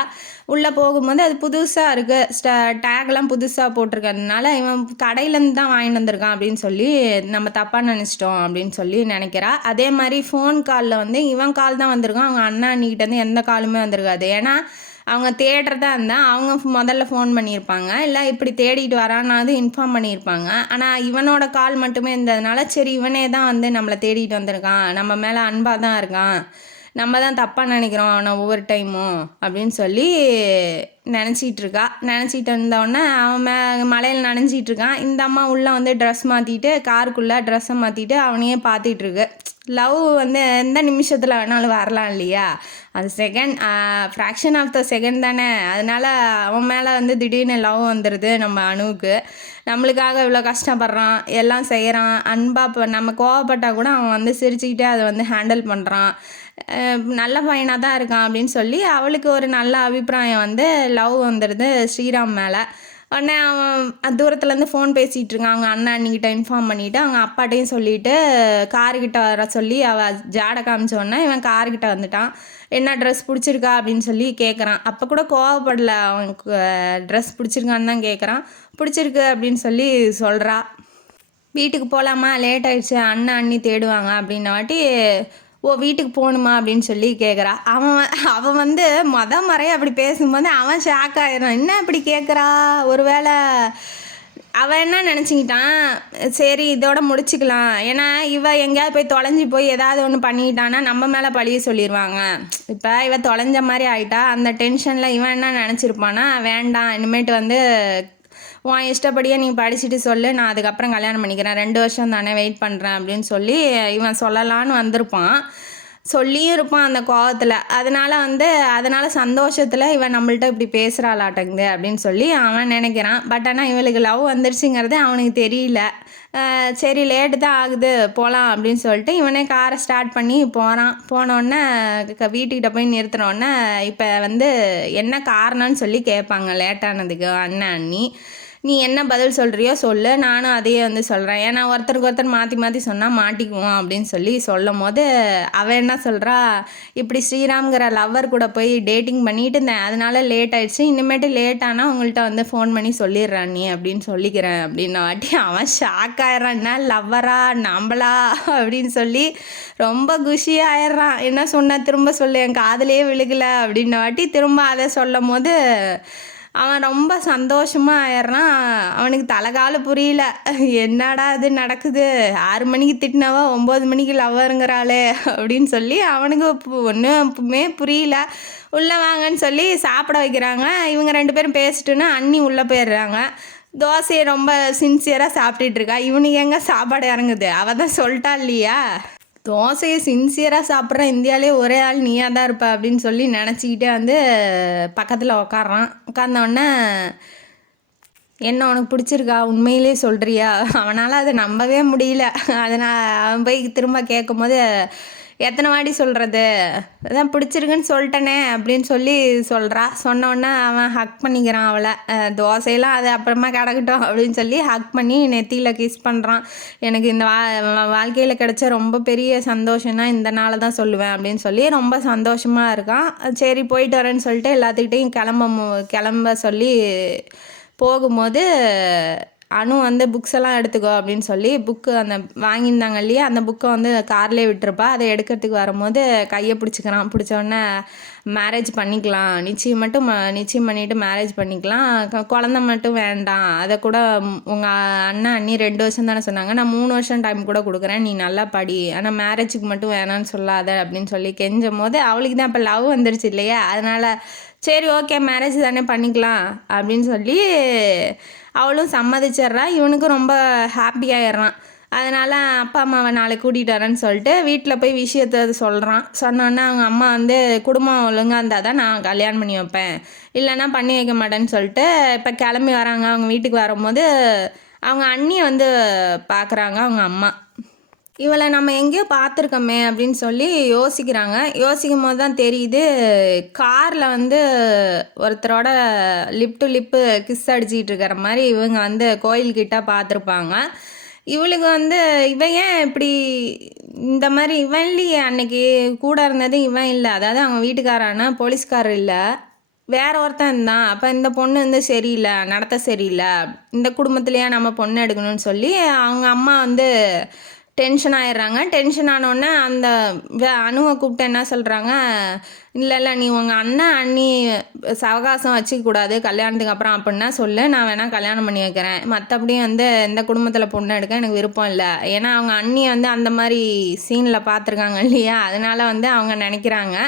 உள்ளே போகும்போது அது புதுசாக இருக்குது, டேக்லாம் புதுசாக போட்டிருக்கிறதுனால இவன் கடையிலேருந்து தான் வாங்கிட்டு வந்திருக்கான் அப்படின்னு சொல்லி நம்ம தப்பாக நினச்சிட்டோம் அப்படின்னு சொல்லி நினைக்கிறா. அதே மாதிரி ஃபோன் காலில் வந்து இவன் கால் தான் வந்திருக்கான், அவங்க அண்ணா அண்ணிக்கிட்டேருந்து எந்த காலுமே வந்திருக்காது. ஏன்னா அவங்க தேடுறதா இருந்தால் அவங்க முதல்ல ஃபோன் பண்ணியிருப்பாங்க, இல்லை இப்படி தேடிட்டு வரானாவது இன்ஃபார்ம் பண்ணியிருப்பாங்க. ஆனால் இவனோட கால் மட்டுமே இருந்ததுனால சரி இவனே தான் வந்து நம்மளை தேடிட்டு வந்திருக்கான், நம்ம மேலே அன்பாக தான் இருக்கான், நம்ம தான் தப்பாக நினைக்கிறோம் அவனை ஒவ்வொரு டைமும் அப்படின்னு சொல்லி நினச்சிட்டு இருந்தோடனே அவன் மலையில் நனைஞ்சிட்டு இருக்கான். இந்த அம்மா உள்ளே வந்து ட்ரெஸ் மாற்றிட்டு காருக்குள்ளே ட்ரெஸ்ஸை மாற்றிட்டு அவனையே பார்த்துட்ருக்கு. லவ் வந்து எந்த நிமிஷத்தில் வேணாலும் வரலாம் இல்லையா, அது ஃப்ராக்ஷன் ஆஃப் த செகண்ட் தானே. அதனால் அவன் மேலே வந்து திடீர்னு லவ் வந்துடுது நம்ம அணுவுக்கு. நம்மளுக்காக இவ்வளோ கஷ்டப்படுறான், எல்லாம் செய்கிறான், அன்பாக இப்போ நம்ம கோவப்பட்டால் கூட அவன் வந்து சிரிச்சுக்கிட்டே அதை வந்து ஹேண்டில் பண்ணுறான், நல்ல பையனாக தான் இருக்கான் அப்படின்னு சொல்லி அவளுக்கு ஒரு நல்ல அபிப்பிராயம் வந்து லவ் வந்துடுது ஸ்ரீராம் மேலே. உடனே அவன் தூரத்துலேருந்து ஃபோன் பேசிகிட்டு இருக்கான். அவங்க அண்ணன் அண்ணிக்கிட்ட இன்ஃபார்ம் பண்ணிவிட்டு அவங்க அப்பாட்டையும் சொல்லிவிட்டு காருக்கிட்ட வர சொல்லி அவள் ஜாடை காமிச்சோடனே இவன் காருக்கிட்ட வந்துட்டான். என்ன ட்ரெஸ் பிடிச்சிருக்கா அப்படின்னு சொல்லி கேட்குறான். அப்போ கூட கோவப்படலை, அவனுக்கு ட்ரெஸ் பிடிச்சிருக்கான்னு தான் கேட்குறான். பிடிச்சிருக்கு அப்படின்னு சொல்லி சொல்கிறா. வீட்டுக்கு போகலாமா, லேட் ஆகிடுச்சு, அண்ணன் அண்ணி தேடுவாங்க அப்படின்ன வாட்டி வீட்டுக்கு போகணுமா அப்படின்னு சொல்லி கேட்குறா. அவன் வந்து முறையாக அப்படி பேசும்போது அவன் ஷாக் ஆகிடுறான். என்ன இப்படி கேட்குறா, ஒருவேளை அவன் என்ன நினச்சிக்கிட்டான், சரி இதோட முடிச்சுக்கலாம், ஏன்னா எங்கேயாவது போய் தொலைஞ்சி போய் ஏதாவது ஒன்று பண்ணிக்கிட்டான்னா நம்ம மேலே பழிய சொல்லிடுவாங்க. இப்போ தொலைஞ்ச மாதிரி ஆகிட்டா, அந்த டென்ஷனில் இவன் என்ன நினச்சிருப்பானா, வேண்டாம் இனிமேட்டு வந்து உன் இஷ்டப்படியே நீ படிச்சுட்டு சொல்லு, நான் அதுக்கப்புறம் கல்யாணம் பண்ணிக்கிறேன், 2 வருஷம் தானே வெயிட் பண்ணுறேன் அப்படின்னு சொல்லி இவன் சொல்லலான்னு வந்திருப்பான். சொல்லியும் இருப்பான் அந்த கோவத்தில். அதனால் சந்தோஷத்தில் இவன் நம்மள்ட்ட இப்படி பேசுகிறாளாட்டங்குது அப்படின்னு சொல்லி அவன் நினைக்கிறான். பட் ஆனால் இவளுக்கு லவ் வந்துருச்சுங்கிறது அவனுக்கு தெரியல. சரி லேட்டு தான் ஆகுது போகலாம் அப்படின்னு சொல்லிட்டு இவனே காரை ஸ்டார்ட் பண்ணி போனோடனே வீட்டுக்கிட்ட போய் நிறுத்தினோடனே இப்போ வந்து என்ன காரணம்னு சொல்லி கேட்பாங்க லேட்டானதுக்கு அண்ணன் அண்ணி. நீ என்ன பதில் சொல்கிறியோ சொல்லு, நானும் அதையே வந்து சொல்கிறேன், ஏன்னா ஒருத்தருக்கு ஒருத்தர் மாற்றி சொன்னால் மாட்டிக்குவோம் அப்படின்னு சொல்லி சொல்லும் போது அவன் என்ன சொல்கிறா, இப்படி ஸ்ரீராம்ங்கிற லவ்வர் கூட போய் டேட்டிங் பண்ணிட்டு இருந்தேன், அதனால லேட் ஆகிடுச்சு, இனிமேட்டு லேட் ஆனால் உங்கள்கிட்ட வந்து ஃபோன் பண்ணி சொல்லிடுறான் நீ அப்படின்னு சொல்லிக்கிறேன் அப்படின்ன வாட்டி அவன் ஷாக் ஆயிடுறான். என்ன லவ்வரா நம்பலா அப்படின்னு சொல்லி ரொம்ப குஷி ஆயிடுறான். என்ன சொன்ன திரும்ப சொல்லு, என் காதுலேயே விழுகலை அப்படின்ன வாட்டி திரும்ப அதை சொல்லும் போது அவன் ரொம்ப சந்தோஷமாக ஆயிடுறான். அவனுக்கு தலைகால புரியல, என்னடா இது நடக்குது, 6 மணிக்கு திட்டினவா 9 மணிக்கு லவ்வருங்கிறாளே அப்படின்னு சொல்லி அவனுக்கு ஒன்றுமே புரியல. உள்ளே வாங்கன்னு சொல்லி சாப்பிட வைக்கிறாங்க. இவங்க 2 பேரும் பேசிட்டுன்னா அண்ணி உள்ளே போயிடுறாங்க. தோசையை ரொம்ப சின்சியராக சாப்பிட்டுட்டு இருக்கா. இவனுக்கு எங்கே சாப்பாடு இறங்குது, அவள் தான் சொல்லிட்டா இல்லையா, தோசையை சின்சியராக சாப்பிட்ற இந்தியாவிலே ஒரே ஆள் நீயாக தான் இருப்ப அப்படின்னு சொல்லி நினச்சிக்கிட்டே வந்து பக்கத்தில் உட்காந்தோடனே என்ன உனக்கு பிடிச்சிருக்கா, உண்மையிலே சொல்கிறியா, அவனால் அதை நம்பவே முடியல. அவன் போய் திரும்ப கேட்கும் போது எத்தனை வாட்டி சொல்கிறது, அதான் பிடிச்சிருக்குன்னு சொல்லிட்டேனே அப்படின்னு சொல்லி சொல்கிறா. சொன்னோடனே அவன் ஹக் பண்ணிக்கிறான் அவளை. தோசையெல்லாம் அது அப்புறமா கிடக்கட்டும் அப்படின்னு சொல்லி ஹக் பண்ணி நெத்தியில் கிஸ் பண்ணுறான். எனக்கு இந்த வாழ்க்கையில் கிடைச்ச ரொம்ப பெரிய சந்தோஷம்னா இந்த நாளை தான் சொல்லுவேன் அப்படின்னு சொல்லி ரொம்ப சந்தோஷமாக இருக்கான். சரி போயிட்டு வரேன்னு சொல்லிட்டு எல்லாத்துக்கிட்டையும் கிளம்ப சொல்லி போகும்போது அனு வந்து புக்ஸ் எல்லாம் எடுத்துக்கோ அப்படின்னு சொல்லி புக்கு அந்த வாங்கியிருந்தாங்க இல்லையா, அந்த புக்கை வந்து கார்லேயே விட்டுருப்பா. அதை எடுக்கிறதுக்கு வரும்போது கையை பிடிச்சிக்கிறான். பிடிச்சோடனே மேரேஜ் பண்ணிக்கலாம், நிச்சயம் பண்ணிவிட்டு மேரேஜ் பண்ணிக்கலாம், குழந்த மட்டும் வேண்டாம், அதை கூட உங்கள் அண்ணன் அண்ணி 2 வருஷம் தானே சொன்னாங்க, நான் 3 வருஷம் டைம் கூட கொடுக்குறேன், நீ நல்லா படி, ஆனால் மேரேஜுக்கு மட்டும் வேணான்னு சொல்லாத அப்படின்னு சொல்லி கெஞ்சும் போது அவளுக்கு தான் இப்போ லவ் வந்துருச்சு இல்லையா, அதனால் சரி ஓகே மேரேஜ் தானே பண்ணிக்கலாம் அப்படின்னு சொல்லி அவளும் சம்மதிச்சிட்றா. இவனுக்கும் ரொம்ப ஹாப்பியாகிடுறான். அதனால் அப்பா அம்மாவை நாளைக்கு கூட்டிகிட்டு வரேன்னு சொல்லிட்டு வீட்டில் போய் விஷயத்தை சொல்கிறான். சொன்னோன்னே அவங்க அம்மா வந்து குடும்பம் ஒழுங்காக இருந்தால் தான் நான் கல்யாணம் பண்ணி வைப்பேன், இல்லைன்னா பண்ணி வைக்க மாட்டேன்னு சொல்லிட்டு இப்போ கிளம்பி வராங்க. அவங்க வீட்டுக்கு வரும்போது அவங்க அண்ணியை வந்து பார்க்குறாங்க அவங்க அம்மா. இவளை நம்ம எங்கேயோ பார்த்துருக்கோமே அப்படின்னு சொல்லி யோசிக்கிறாங்க. யோசிக்கும் போது தான் தெரியுது, காரில் வந்து ஒருத்தரோட லிப் டு லிப்பு கிஸ் அடிச்சிக்கிட்டு இருக்கிற மாதிரி இவங்க வந்து கோயில்கிட்ட பார்த்துருப்பாங்க. இவளுக்கு வந்து இவன் ஏன் இப்படி இந்த மாதிரி இவன் இல்லையே, அன்னைக்கு கூட இருந்தது இவன் இல்லை, அதாவது அவங்க வீட்டுக்காரான போலீஸ்காரர் இல்லை, வேற ஒருத்தன் தான். அப்போ இந்த பொண்ணு வந்து சரியில்லை, நடத்த சரியில்லை, இந்த குடும்பத்துலேயே நம்ம பொண்ணு எடுக்கணும்னு சொல்லி அவங்க அம்மா வந்து டென்ஷன் ஆயிடுறாங்க. டென்ஷன் ஆனோடனே அந்த அணுவை கூப்பிட்டு என்ன சொல்கிறாங்க, இல்லை நீ உங்கள் அண்ணன் அண்ணி சவகாசம் வச்சுக்கூடாது கல்யாணத்துக்கு அப்புறம் அப்படின்னா சொல்லு, நான் வேணால் கல்யாணம் பண்ணி வைக்கிறேன், மற்றபடி வந்து இந்த குடும்பத்தில் பொண்ணு எடுக்க எனக்கு விருப்பம் இல்லை. ஏன்னா அவங்க அண்ணி வந்து அந்த மாதிரி சீனில் பார்த்துருக்காங்க இல்லையா, அதனால் வந்து அவங்க நினைக்கிறாங்க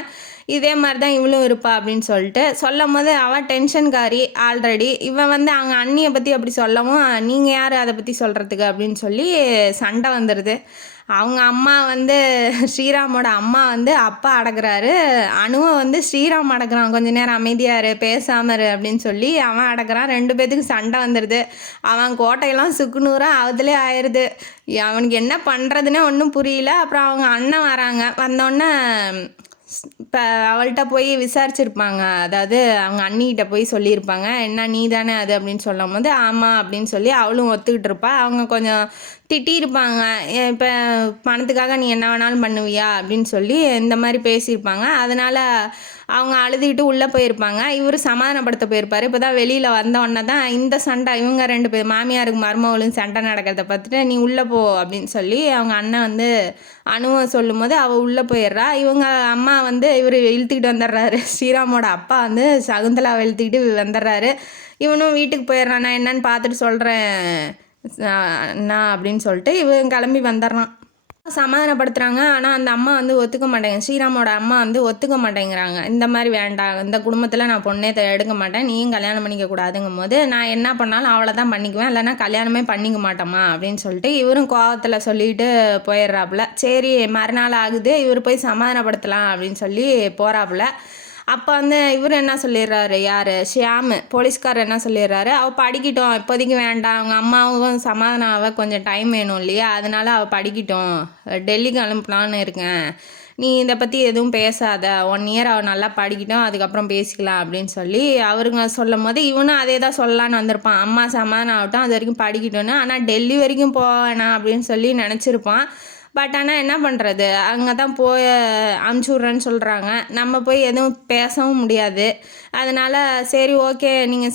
இதே மாதிரி தான் இவளும் இருப்பா அப்படின்னு சொல்லிட்டு சொல்லும் போது அவள் டென்ஷன்காரி ஆல்ரெடி. இவன் வந்து அவங்க அண்ணியை பற்றி அப்படி சொல்லவும் நீங்கள் யார் அதை பற்றி சொல்கிறதுக்கு அப்படின்னு சொல்லி சண்டை வந்துடுது. அவங்க அம்மா வந்து ஸ்ரீராமோட அம்மா வந்து அப்பா அடக்குறாரு, அணுவை வந்து ஸ்ரீராம் அடக்குறான், கொஞ்ச நேரம் அமைதியாரு பேசாமரு அப்படின்னு சொல்லி அவன் அடக்குறான். 2 பேத்துக்கு சண்டை வந்துடுது. அவன் கோட்டையெல்லாம் சுக்குநூறாக அவதுலே ஆயிடுது. அவனுக்கு என்ன பண்ணுறதுன்னே ஒன்றும் புரியல. அப்புறம் அவங்க அண்ணன் வராங்க. வந்தோடனே இப்போ அவள்கிட்ட போய் விசாரிச்சிருப்பாங்க, அதாவது அவங்க அண்ணிக்கிட்ட போய் சொல்லியிருப்பாங்க, என்ன நீ தானே அது அப்படின்னு சொல்லும் போது ஆமாம் அப்படின்னு சொல்லி அவளும் ஒத்துக்கிட்டு இருப்பா. அவங்க கொஞ்சம் திட்டியிருப்பாங்க, இப்போ பணத்துக்காக நீ என்ன வேணாலும் பண்ணுவியா அப்படின்னு சொல்லி இந்த மாதிரி பேசியிருப்பாங்க. அதனால் அவங்க அழுதுகிட்டு உள்ளே போயிருப்பாங்க. இவர் சமாதானப்படுத்த போயிருப்பார். இப்போ தான் வெளியில் வந்தோடனே தான் இந்த சண்டை, இவங்க 2 பேர் மாமியாருக்கு மருமகளும் சண்டை நடக்கிறத பார்த்துட்டு நீ உள்ளே போ அப்படின்னு சொல்லி அவங்க அண்ணன் வந்து அணுவை சொல்லும் போது அவள் உள்ளே போயிடுறா. இவங்க அம்மா வந்து இவர் இழுத்துக்கிட்டு வந்துடுறாரு. ஸ்ரீராமோட அப்பா வந்து சகுந்தலாவை இழுத்துக்கிட்டு வந்துடுறாரு. இவனும் வீட்டுக்கு போயிடுறான், நான் என்னன்னு பார்த்துட்டு சொல்கிறேன் நான் அப்படின்னு சொல்லிட்டு இவன் கிளம்பி வந்துடுறான். சமாதானப்படுத்துகிறாங்க. ஆனால் அந்த அம்மா வந்து ஒத்துக்க மாட்டேங்க, ஸ்ரீராமோட அம்மா வந்து ஒத்துக்க மாட்டேங்கிறாங்க. இந்த மாதிரி வேண்டாம், இந்த குடும்பத்தில் நான் பொண்ணே எடுக்க மாட்டேன், நீயும் கல்யாணம் பண்ணிக்க கூடாதுங்கும் போது நான் என்ன பண்ணாலும் அவளை தான் பண்ணிக்குவேன், இல்லைன்னா கல்யாணமே பண்ணிக்க மாட்டோமா அப்படின்னு சொல்லிட்டு இவரும் கோவத்தில் சொல்லிட்டு போயிடுறாப்புல. சரி மறுநாள் ஆகுது, இவர் போய் சமாதானப்படுத்தலாம் அப்படின்னு சொல்லி போகிறாப்புல. அப்போ வந்து இவர் என்ன சொல்லிடுறாரு, யார் ஷியாமு போலீஸ்காரர் என்ன சொல்லிடுறாரு, அவள் படிக்கட்டும், இப்போதைக்கு வேண்டாம், அவங்க அம்மாவும் சமாதானம் ஆக கொஞ்சம் டைம் வேணும் இல்லையா, அதனால அவள் படிக்கட்டும், டெல்லிக்கு அனுப்பலான்னு இருக்கேன், நீ இதை பற்றி எதுவும் பேசாத, 1 இயர் அவள் நல்லா படிக்கட்டும், அதுக்கப்புறம் பேசிக்கலாம் அப்படின்னு சொல்லி அவருங்க சொல்லும் போது இவனும் அதே தான் சொல்லலான்னு வந்திருப்பான், அம்மா சமாதானம் ஆகட்டும், அது வரைக்கும் படிக்கட்டும்னு. ஆனால் டெல்லி வரைக்கும் போவேணாம் அப்படின்னு சொல்லி நினச்சிருப்பான். பட் ஆனால் என்ன பண்ணுறது, அங்கே தான் போய் அனுப்பிச்சுட்றேன்னு சொல்கிறாங்க, நம்ம போய் எதுவும் பேசவும் முடியாது. அதனால் சரி ஓகே நீங்கள்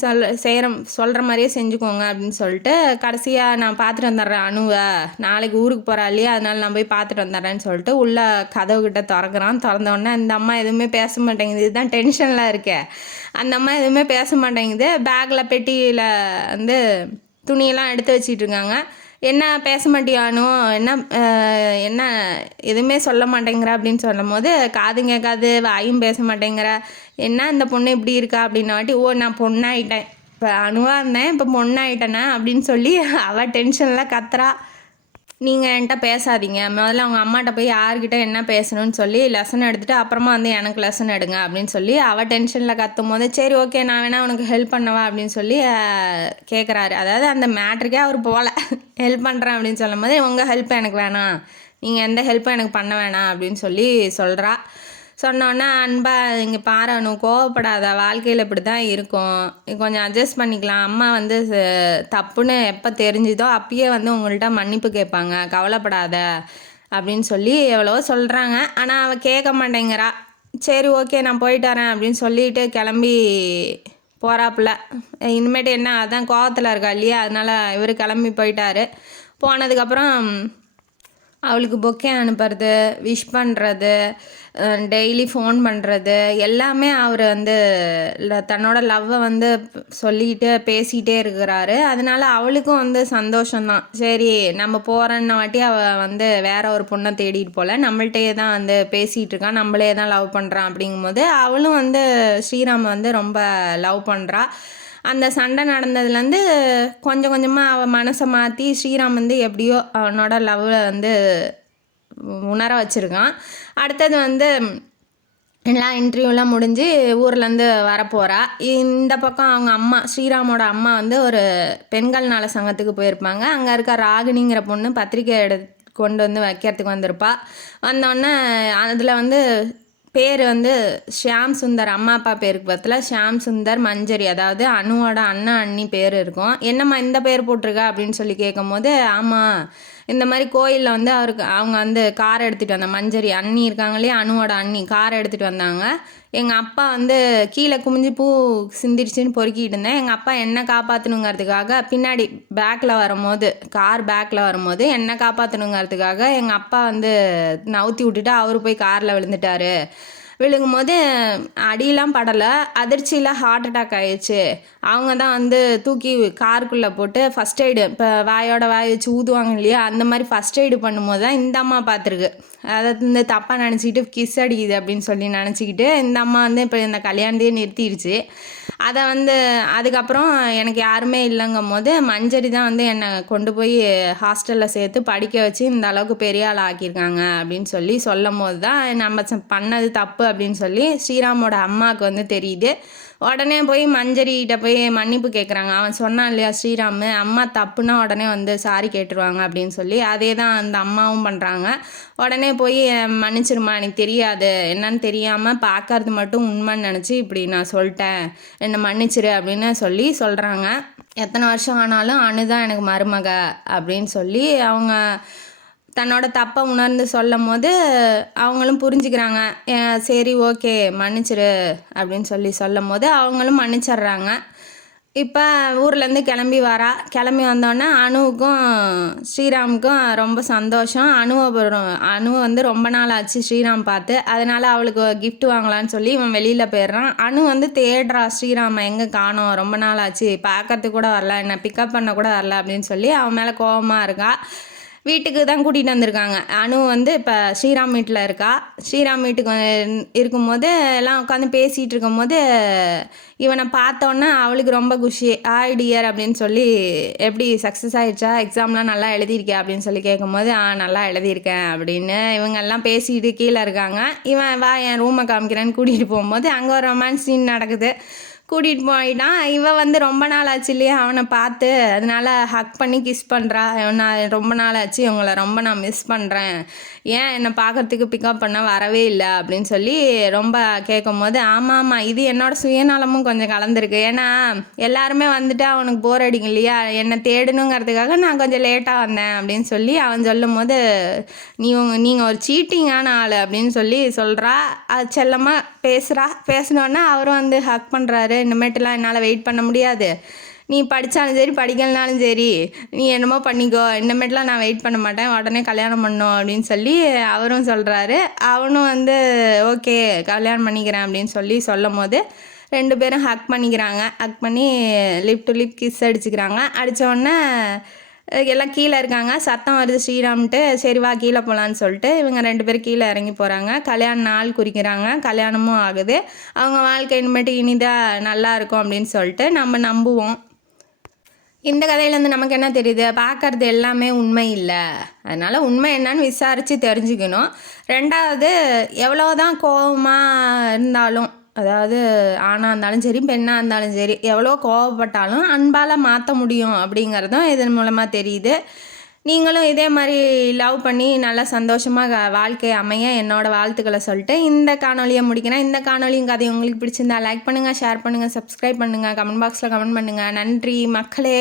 சொல்கிற மாதிரியே செஞ்சுக்கோங்க அப்படின்னு சொல்லிட்டு கடைசியாக நான் பார்த்துட்டு வந்துடுறேன் அணுவை, நாளைக்கு ஊருக்கு போகிறா இல்லையா, அதனால் நான் போய் பார்த்துட்டு வந்துடுறேன்னு சொல்லிட்டு உள்ளே கதவுக்கிட்ட திறக்கிறான். திறந்தோடனே அந்த அம்மா எதுவுமே பேச மாட்டேங்குது. இதுதான் டென்ஷனில் இருக்கே, அந்த அம்மா எதுவுமே பேச மாட்டேங்குது. பேக்கில் பெட்டியில் வந்து துணியெல்லாம் எடுத்து வச்சிட்டு இருக்காங்க. என்ன பேச மாட்டியானோ, என்ன எதுவுமே சொல்ல மாட்டேங்கிற அப்படின்னு சொல்லும் போது காதும் கேட்காது வாயும் பேச மாட்டேங்கிற, என்ன இந்த பொண்ணு இப்படி இருக்கா அப்படின்னாட்டி, ஓ நான் பொண்ணாயிட்டேன், இப்போ அணுவாக இருந்தேன் இப்போ பொண்ணாயிட்டேனே அப்படின்னு சொல்லி அவள் டென்ஷனில் கத்துறா. நீங்கள் என்கிட்ட பேசாதீங்க, முதல்ல அவங்க அம்மாட்ட போய் யார்கிட்ட என்ன பேசணும்னு சொல்லி லெசன் எடுத்துகிட்டு அப்புறமா வந்து எனக்கு லெசன் எடுங்க அப்படின்னு சொல்லி அவள் டென்ஷனில் கத்தும் போது சரி ஓகே நான் வேணா உனக்கு ஹெல்ப் பண்ணவா அப்படின்னு சொல்லி கேட்குறாரு. அதாவது அந்த மேட்ருக்கே அவர் போகல, ஹெல்ப் பண்ணுறேன் அப்படின்னு சொல்லும் போது உங்கள் ஹெல்ப் எனக்கு வேணாம், நீங்கள் எந்த ஹெல்ப்பும் எனக்கு பண்ண வேணாம் அப்படின்னு சொல்லி சொல்கிறா. சொன்னோன்னே அன்பா இங்கே பாரு அனு, கோவப்படாத, வாழ்க்கையில் இப்படி தான் இருக்கும், கொஞ்சம் அட்ஜஸ்ட் பண்ணிக்கலாம். அம்மா வந்து தப்புன்னு எப்போ தெரிஞ்சுதோ அப்பயே வந்து உங்கள்கிட்ட மன்னிப்பு கேட்பாங்க, கவலைப்படாத அப்படின்னு சொல்லி எவ்வளவோ சொல்கிறாங்க. ஆனால் அவள் கேட்க மாட்டேங்கிறா. சரி ஓகே நான் போயிட்டு வரேன் அப்படின்னு சொல்லிட்டு கிளம்பி போகிறாப்புல. இனிமேட்டு என்ன, அதான் கோவத்தில் இருக்கா இல்லையா, அதனால் இவர் கிளம்பி போயிட்டார். போனதுக்கப்புறம் அவளுக்கு பொக்கே அனுப்புறது, விஷ் பண்ணுறது, டெய்லி ஃபோன் பண்ணுறது எல்லாமே அவர் வந்து தன்னோட லவ்வை வந்து சொல்லிக்கிட்டு பேசிகிட்டே இருக்கிறாரு. அதனால அவளுக்கும் வந்து சந்தோஷம்தான். சரி நம்ம போகிறன்ன வாட்டி அவள் வந்து வேற ஒரு பொண்ணை தேடிட்டு போல, நம்மள்கிட்டயே தான் வந்து பேசிகிட்டு இருக்கான், நம்மளே தான் லவ் பண்ணுறான். அப்படிங்கும்போது அவளும் வந்து ஸ்ரீராம் வந்து ரொம்ப லவ் பண்ணுறா. அந்த சண்டை நடந்ததுலேருந்து கொஞ்சம் கொஞ்சமாக அவள் மனசை மாற்றி ஸ்ரீராம் வந்து எப்படியோ அவனோட லவ்வை வந்து உணர வச்சுருக்கான். அடுத்தது வந்து எல்லாம் இன்டர்வியூலாம் முடிஞ்சு ஊர்லேருந்து வரப்போகிறா. இந்த பக்கம் அவங்க அம்மா, ஸ்ரீராமோட அம்மா வந்து ஒரு பெண்கள் நல சங்கத்துக்கு போயிருப்பாங்க. அங்கே இருக்க ராகினிங்கிற பொண்ணு பத்திரிக்கை கொண்டு வந்து வைக்கிறதுக்கு வந்திருப்பா. வந்தோடனே அதில் வந்து பேர் வந்து ஷியாம் சுந்தர், அம்மா அப்பா பேருக்கு பக்கத்தில் ஷியாம் சுந்தர் மஞ்சரி, அதாவது அனுவோட அண்ணா அண்ணி பேர் இருக்கும். என்னம்மா இந்த பேர் போட்டிருக்கா அப்படின்னு சொல்லி கேட்கும்போது, ஆமாம் இந்த மாதிரி கோயிலில் வந்து அவங்க வந்து கார் எடுத்துகிட்டு வந்தாங்க. மஞ்சரி அண்ணி இருக்காங்களே, அனுவோட அண்ணி கார் எடுத்துகிட்டு வந்தாங்க. எங்கள் அப்பா வந்து கீழே குமிஞ்சு பூ சிந்திருச்சுன்னு பொறுக்கிட்டு இருந்தேன். எங்கள் அப்பா என்னை காப்பாற்றணுங்கிறதுக்காக பின்னாடி பேக்கில் வரும்போது, கார் பேக்கில் வரும்போது என்னை காப்பாற்றணுங்கிறதுக்காக எங்கள் அப்பா வந்து நவுத்தி விட்டுட்டு அவர் போய் காரில் விழுந்துட்டார். விழுங்கும்போது அடியெலாம் படலை, அதிர்ச்சியில் ஹார்ட் அட்டாக் ஆகிடுச்சு. அவங்க தான் வந்து தூக்கி காருக்குள்ளே போட்டு ஃபஸ்ட் எய்டு, இப்போ வாயோட வாய் வச்சு ஊதுவாங்க இல்லையா, அந்த மாதிரி ஃபஸ்ட் எய்டு பண்ணும்போது தான் இந்த அம்மா பார்த்துருக்கு. அதை இந்த தப்பாக நினச்சிக்கிட்டு கிஸ் அடிக்குது அப்படின்னு சொல்லி நினச்சிக்கிட்டு இந்த அம்மா வந்து இப்போ இந்த கல்யாணத்தையே நிறுத்திடுச்சு. அதை வந்து அதுக்கப்புறம் எனக்கு யாருமே இல்லைங்கும் போது மஞ்சரி தான் வந்து என்னை கொண்டு போய் ஹாஸ்டலில் சேர்த்து படிக்க வச்சு இந்த அளவுக்கு பெரிய ஆள் ஆக்கியிருக்காங்க அப்படின்னு சொல்லி சொல்லும் போது தான் நம்ம பண்ணது தப்பு அப்படின்னு சொல்லி ஸ்ரீராமோட அம்மாவுக்கு வந்து தெரியுது. உடனே போய் மஞ்சரிகிட்ட போய் மன்னிப்பு கேட்குறாங்க. அவன் சொன்னான் இல்லையா ஸ்ரீராம், அம்மா தப்புனா உடனே வந்து சாரி கேட்டுருவாங்க அப்படின்னு சொல்லி, அதே தான் அந்த அம்மாவும் பண்ணுறாங்க. உடனே போய் மன்னிச்சிருமா, எனக்கு தெரியாது, என்னன்னு தெரியாமல் பார்க்கறது மட்டும் உண்மைன்னு நினச்சி இப்படி நான் சொல்லிட்டேன், என்னை மன்னிச்சிரு அப்படின்னு சொல்லி சொல்கிறாங்க. எத்தனை வருஷம் ஆனாலும் அனுதான் எனக்கு மருமக அப்படின்னு சொல்லி அவங்க தன்னோட தப்பை உணர்ந்து சொல்லும் போது அவங்களும் புரிஞ்சுக்கிறாங்க. சரி ஓகே மன்னிச்சிரு அப்படின்னு சொல்லி சொல்லும் போது அவங்களும் மன்னிச்சிட்றாங்க. இப்போ ஊர்லேருந்து கிளம்பி கிளம்பி வந்தோடனே அனுவுக்கும் ஸ்ரீராமுக்கும் ரொம்ப சந்தோஷம். அணுவை வந்து ரொம்ப நாள் ஆச்சு ஸ்ரீராம் பார்த்து, அதனால் அவளுக்கு கிஃப்ட் வாங்கலான்னு சொல்லி இவன் வெளியில் போயிடுறான். அணு வந்து தேடுறா ஸ்ரீராமை, எங்கே காணோம், ரொம்ப நாள் ஆச்சு, பார்க்கறதுக்கு கூட வரல, என்னை பிக்கப் பண்ண கூட வரல அப்படின்னு சொல்லி அவன் மேலே கோபமாக இருக்கா. வீட்டுக்கு தான் கூட்டிகிட்டு வந்திருக்காங்க. அனு வந்து இப்போ ஸ்ரீராம் வீட்டில் இருக்கா. ஸ்ரீராம் வீட்டுக்கு இருக்கும்போது எல்லாம் உட்காந்து பேசிகிட்டு இருக்கும்போது இவனை பார்த்தோன்னே அவளுக்கு ரொம்ப குஷி. டியர் அப்படின்னு சொல்லி, எப்படி சக்ஸஸ் ஆகிடுச்சா, எக்ஸாம்லாம் நல்லா எழுதியிருக்கேன் அப்படின்னு சொல்லி கேட்கும்போது நல்லா எழுதியிருக்கேன் அப்படின்னு இவங்கெல்லாம் பேசிட்டு கீழே இருக்காங்க. இவன் வா என் ரூமை காமிக்கிறேன்னு கூட்டிகிட்டு போகும்போது அங்கே ஒரு ரொமான்ஸ் சீன் நடக்குது. கூட்டிகிட்டு போயிட்டான். இவன் வந்து ரொம்ப நாள் ஆச்சு இல்லையா அவனை பார்த்து, அதனால ஹக் பண்ணி கிஸ் பண்ணுறா. நான் ரொம்ப நாள் ஆச்சு, உங்களை ரொம்ப நான் மிஸ் பண்ணுறேன், ஏன் என்னை பார்க்கறதுக்கு பிக்கப் பண்ண வரவே இல்லை அப்படின்னு சொல்லி ரொம்ப கேட்கும் போது, ஆமாம் இது என்னோடய சுயநலமும் கொஞ்சம் கலந்துருக்கு. ஏன்னா எல்லாருமே வந்துட்டு அவனுக்கு போர் அடிக்கும் இல்லையா, என்னை தேடணுங்கிறதுக்காக நான் கொஞ்சம் லேட்டாக வந்தேன் அப்படின்னு சொல்லி அவன் சொல்லும் போது, நீங்கள் ஒரு சீட்டிங்கான ஆள் அப்படின்னு சொல்லி சொல்கிறா. அது செல்லமாக பேசினோன்னா அவரும் வந்து ஹக் பண்ணுறாரு. இனிமேட்டுலாம் என்னால் வெயிட் பண்ண முடியாது, நீ படித்தாலும் சரி படிக்கலனாலும் சரி நீ என்னமோ பண்ணிக்கோ, இனிமேட்டுலாம் நான் வெயிட் பண்ண மாட்டேன், உடனே கல்யாணம் பண்ணோம் அப்படின்னு சொல்லி அவரும் சொல்கிறாரு. அவனும் வந்து ஓகே கல்யாணம் பண்ணிக்கிறேன் அப்படின்னு சொல்லி சொல்லும் போது ரெண்டு பேரும் ஹக் பண்ணிக்கிறாங்க. ஹக் பண்ணி லிப் டு லிப் கிஸ் அடிச்சுக்கிறாங்க. அடித்தோடனே எல்லாம் கீழே இருக்காங்க, சத்தம் வருது ஸ்ரீராம்ட்டு. சரி வா கீழே போகலான்னு சொல்லிட்டு இவங்க ரெண்டு பேரும் கீழே இறங்கி போகிறாங்க. கல்யாண நாள் குறிக்கிறாங்க, கல்யாணமும் ஆகுது. அவங்க வாழ்க்கை இனிமேட்டு இனிதாக நல்லா இருக்கும் அப்படின்னு சொல்லிட்டு நம்ம நம்புவோம். இந்த கதையிலேருந்து நமக்கு என்ன தெரியுது, பார்க்கறது எல்லாமே உண்மை இல்லை, அதனால் உண்மை என்னன்னு விசாரித்து தெரிஞ்சுக்கணும். ரெண்டாவது, எவ்வளோதான் கோபமாக இருந்தாலும், அதாவது ஆணாக இருந்தாலும் சரி பெண்ணாக இருந்தாலும் சரி, எவ்வளோ கோவப்பட்டாலும் அன்பால் மாற்ற முடியும் அப்படிங்கிறதும் இதன் மூலமாக தெரியுது. நீங்களும் இதே மாதிரி லவ் பண்ணி நல்லா சந்தோஷமாக வாழ்க்கை அமைய என்னோடய வாழ்த்துக்களை சொல்லிட்டு இந்த காணொலியை முடிக்கிறேன். இந்த காணொலியும் கதை உங்களுக்கு பிடிச்சிருந்தா லைக் பண்ணுங்கள், ஷேர் பண்ணுங்கள், சப்ஸ்கிரைப் பண்ணுங்கள், கமெண்ட் பாக்ஸில் கமெண்ட் பண்ணுங்கள். நன்றி மக்களே.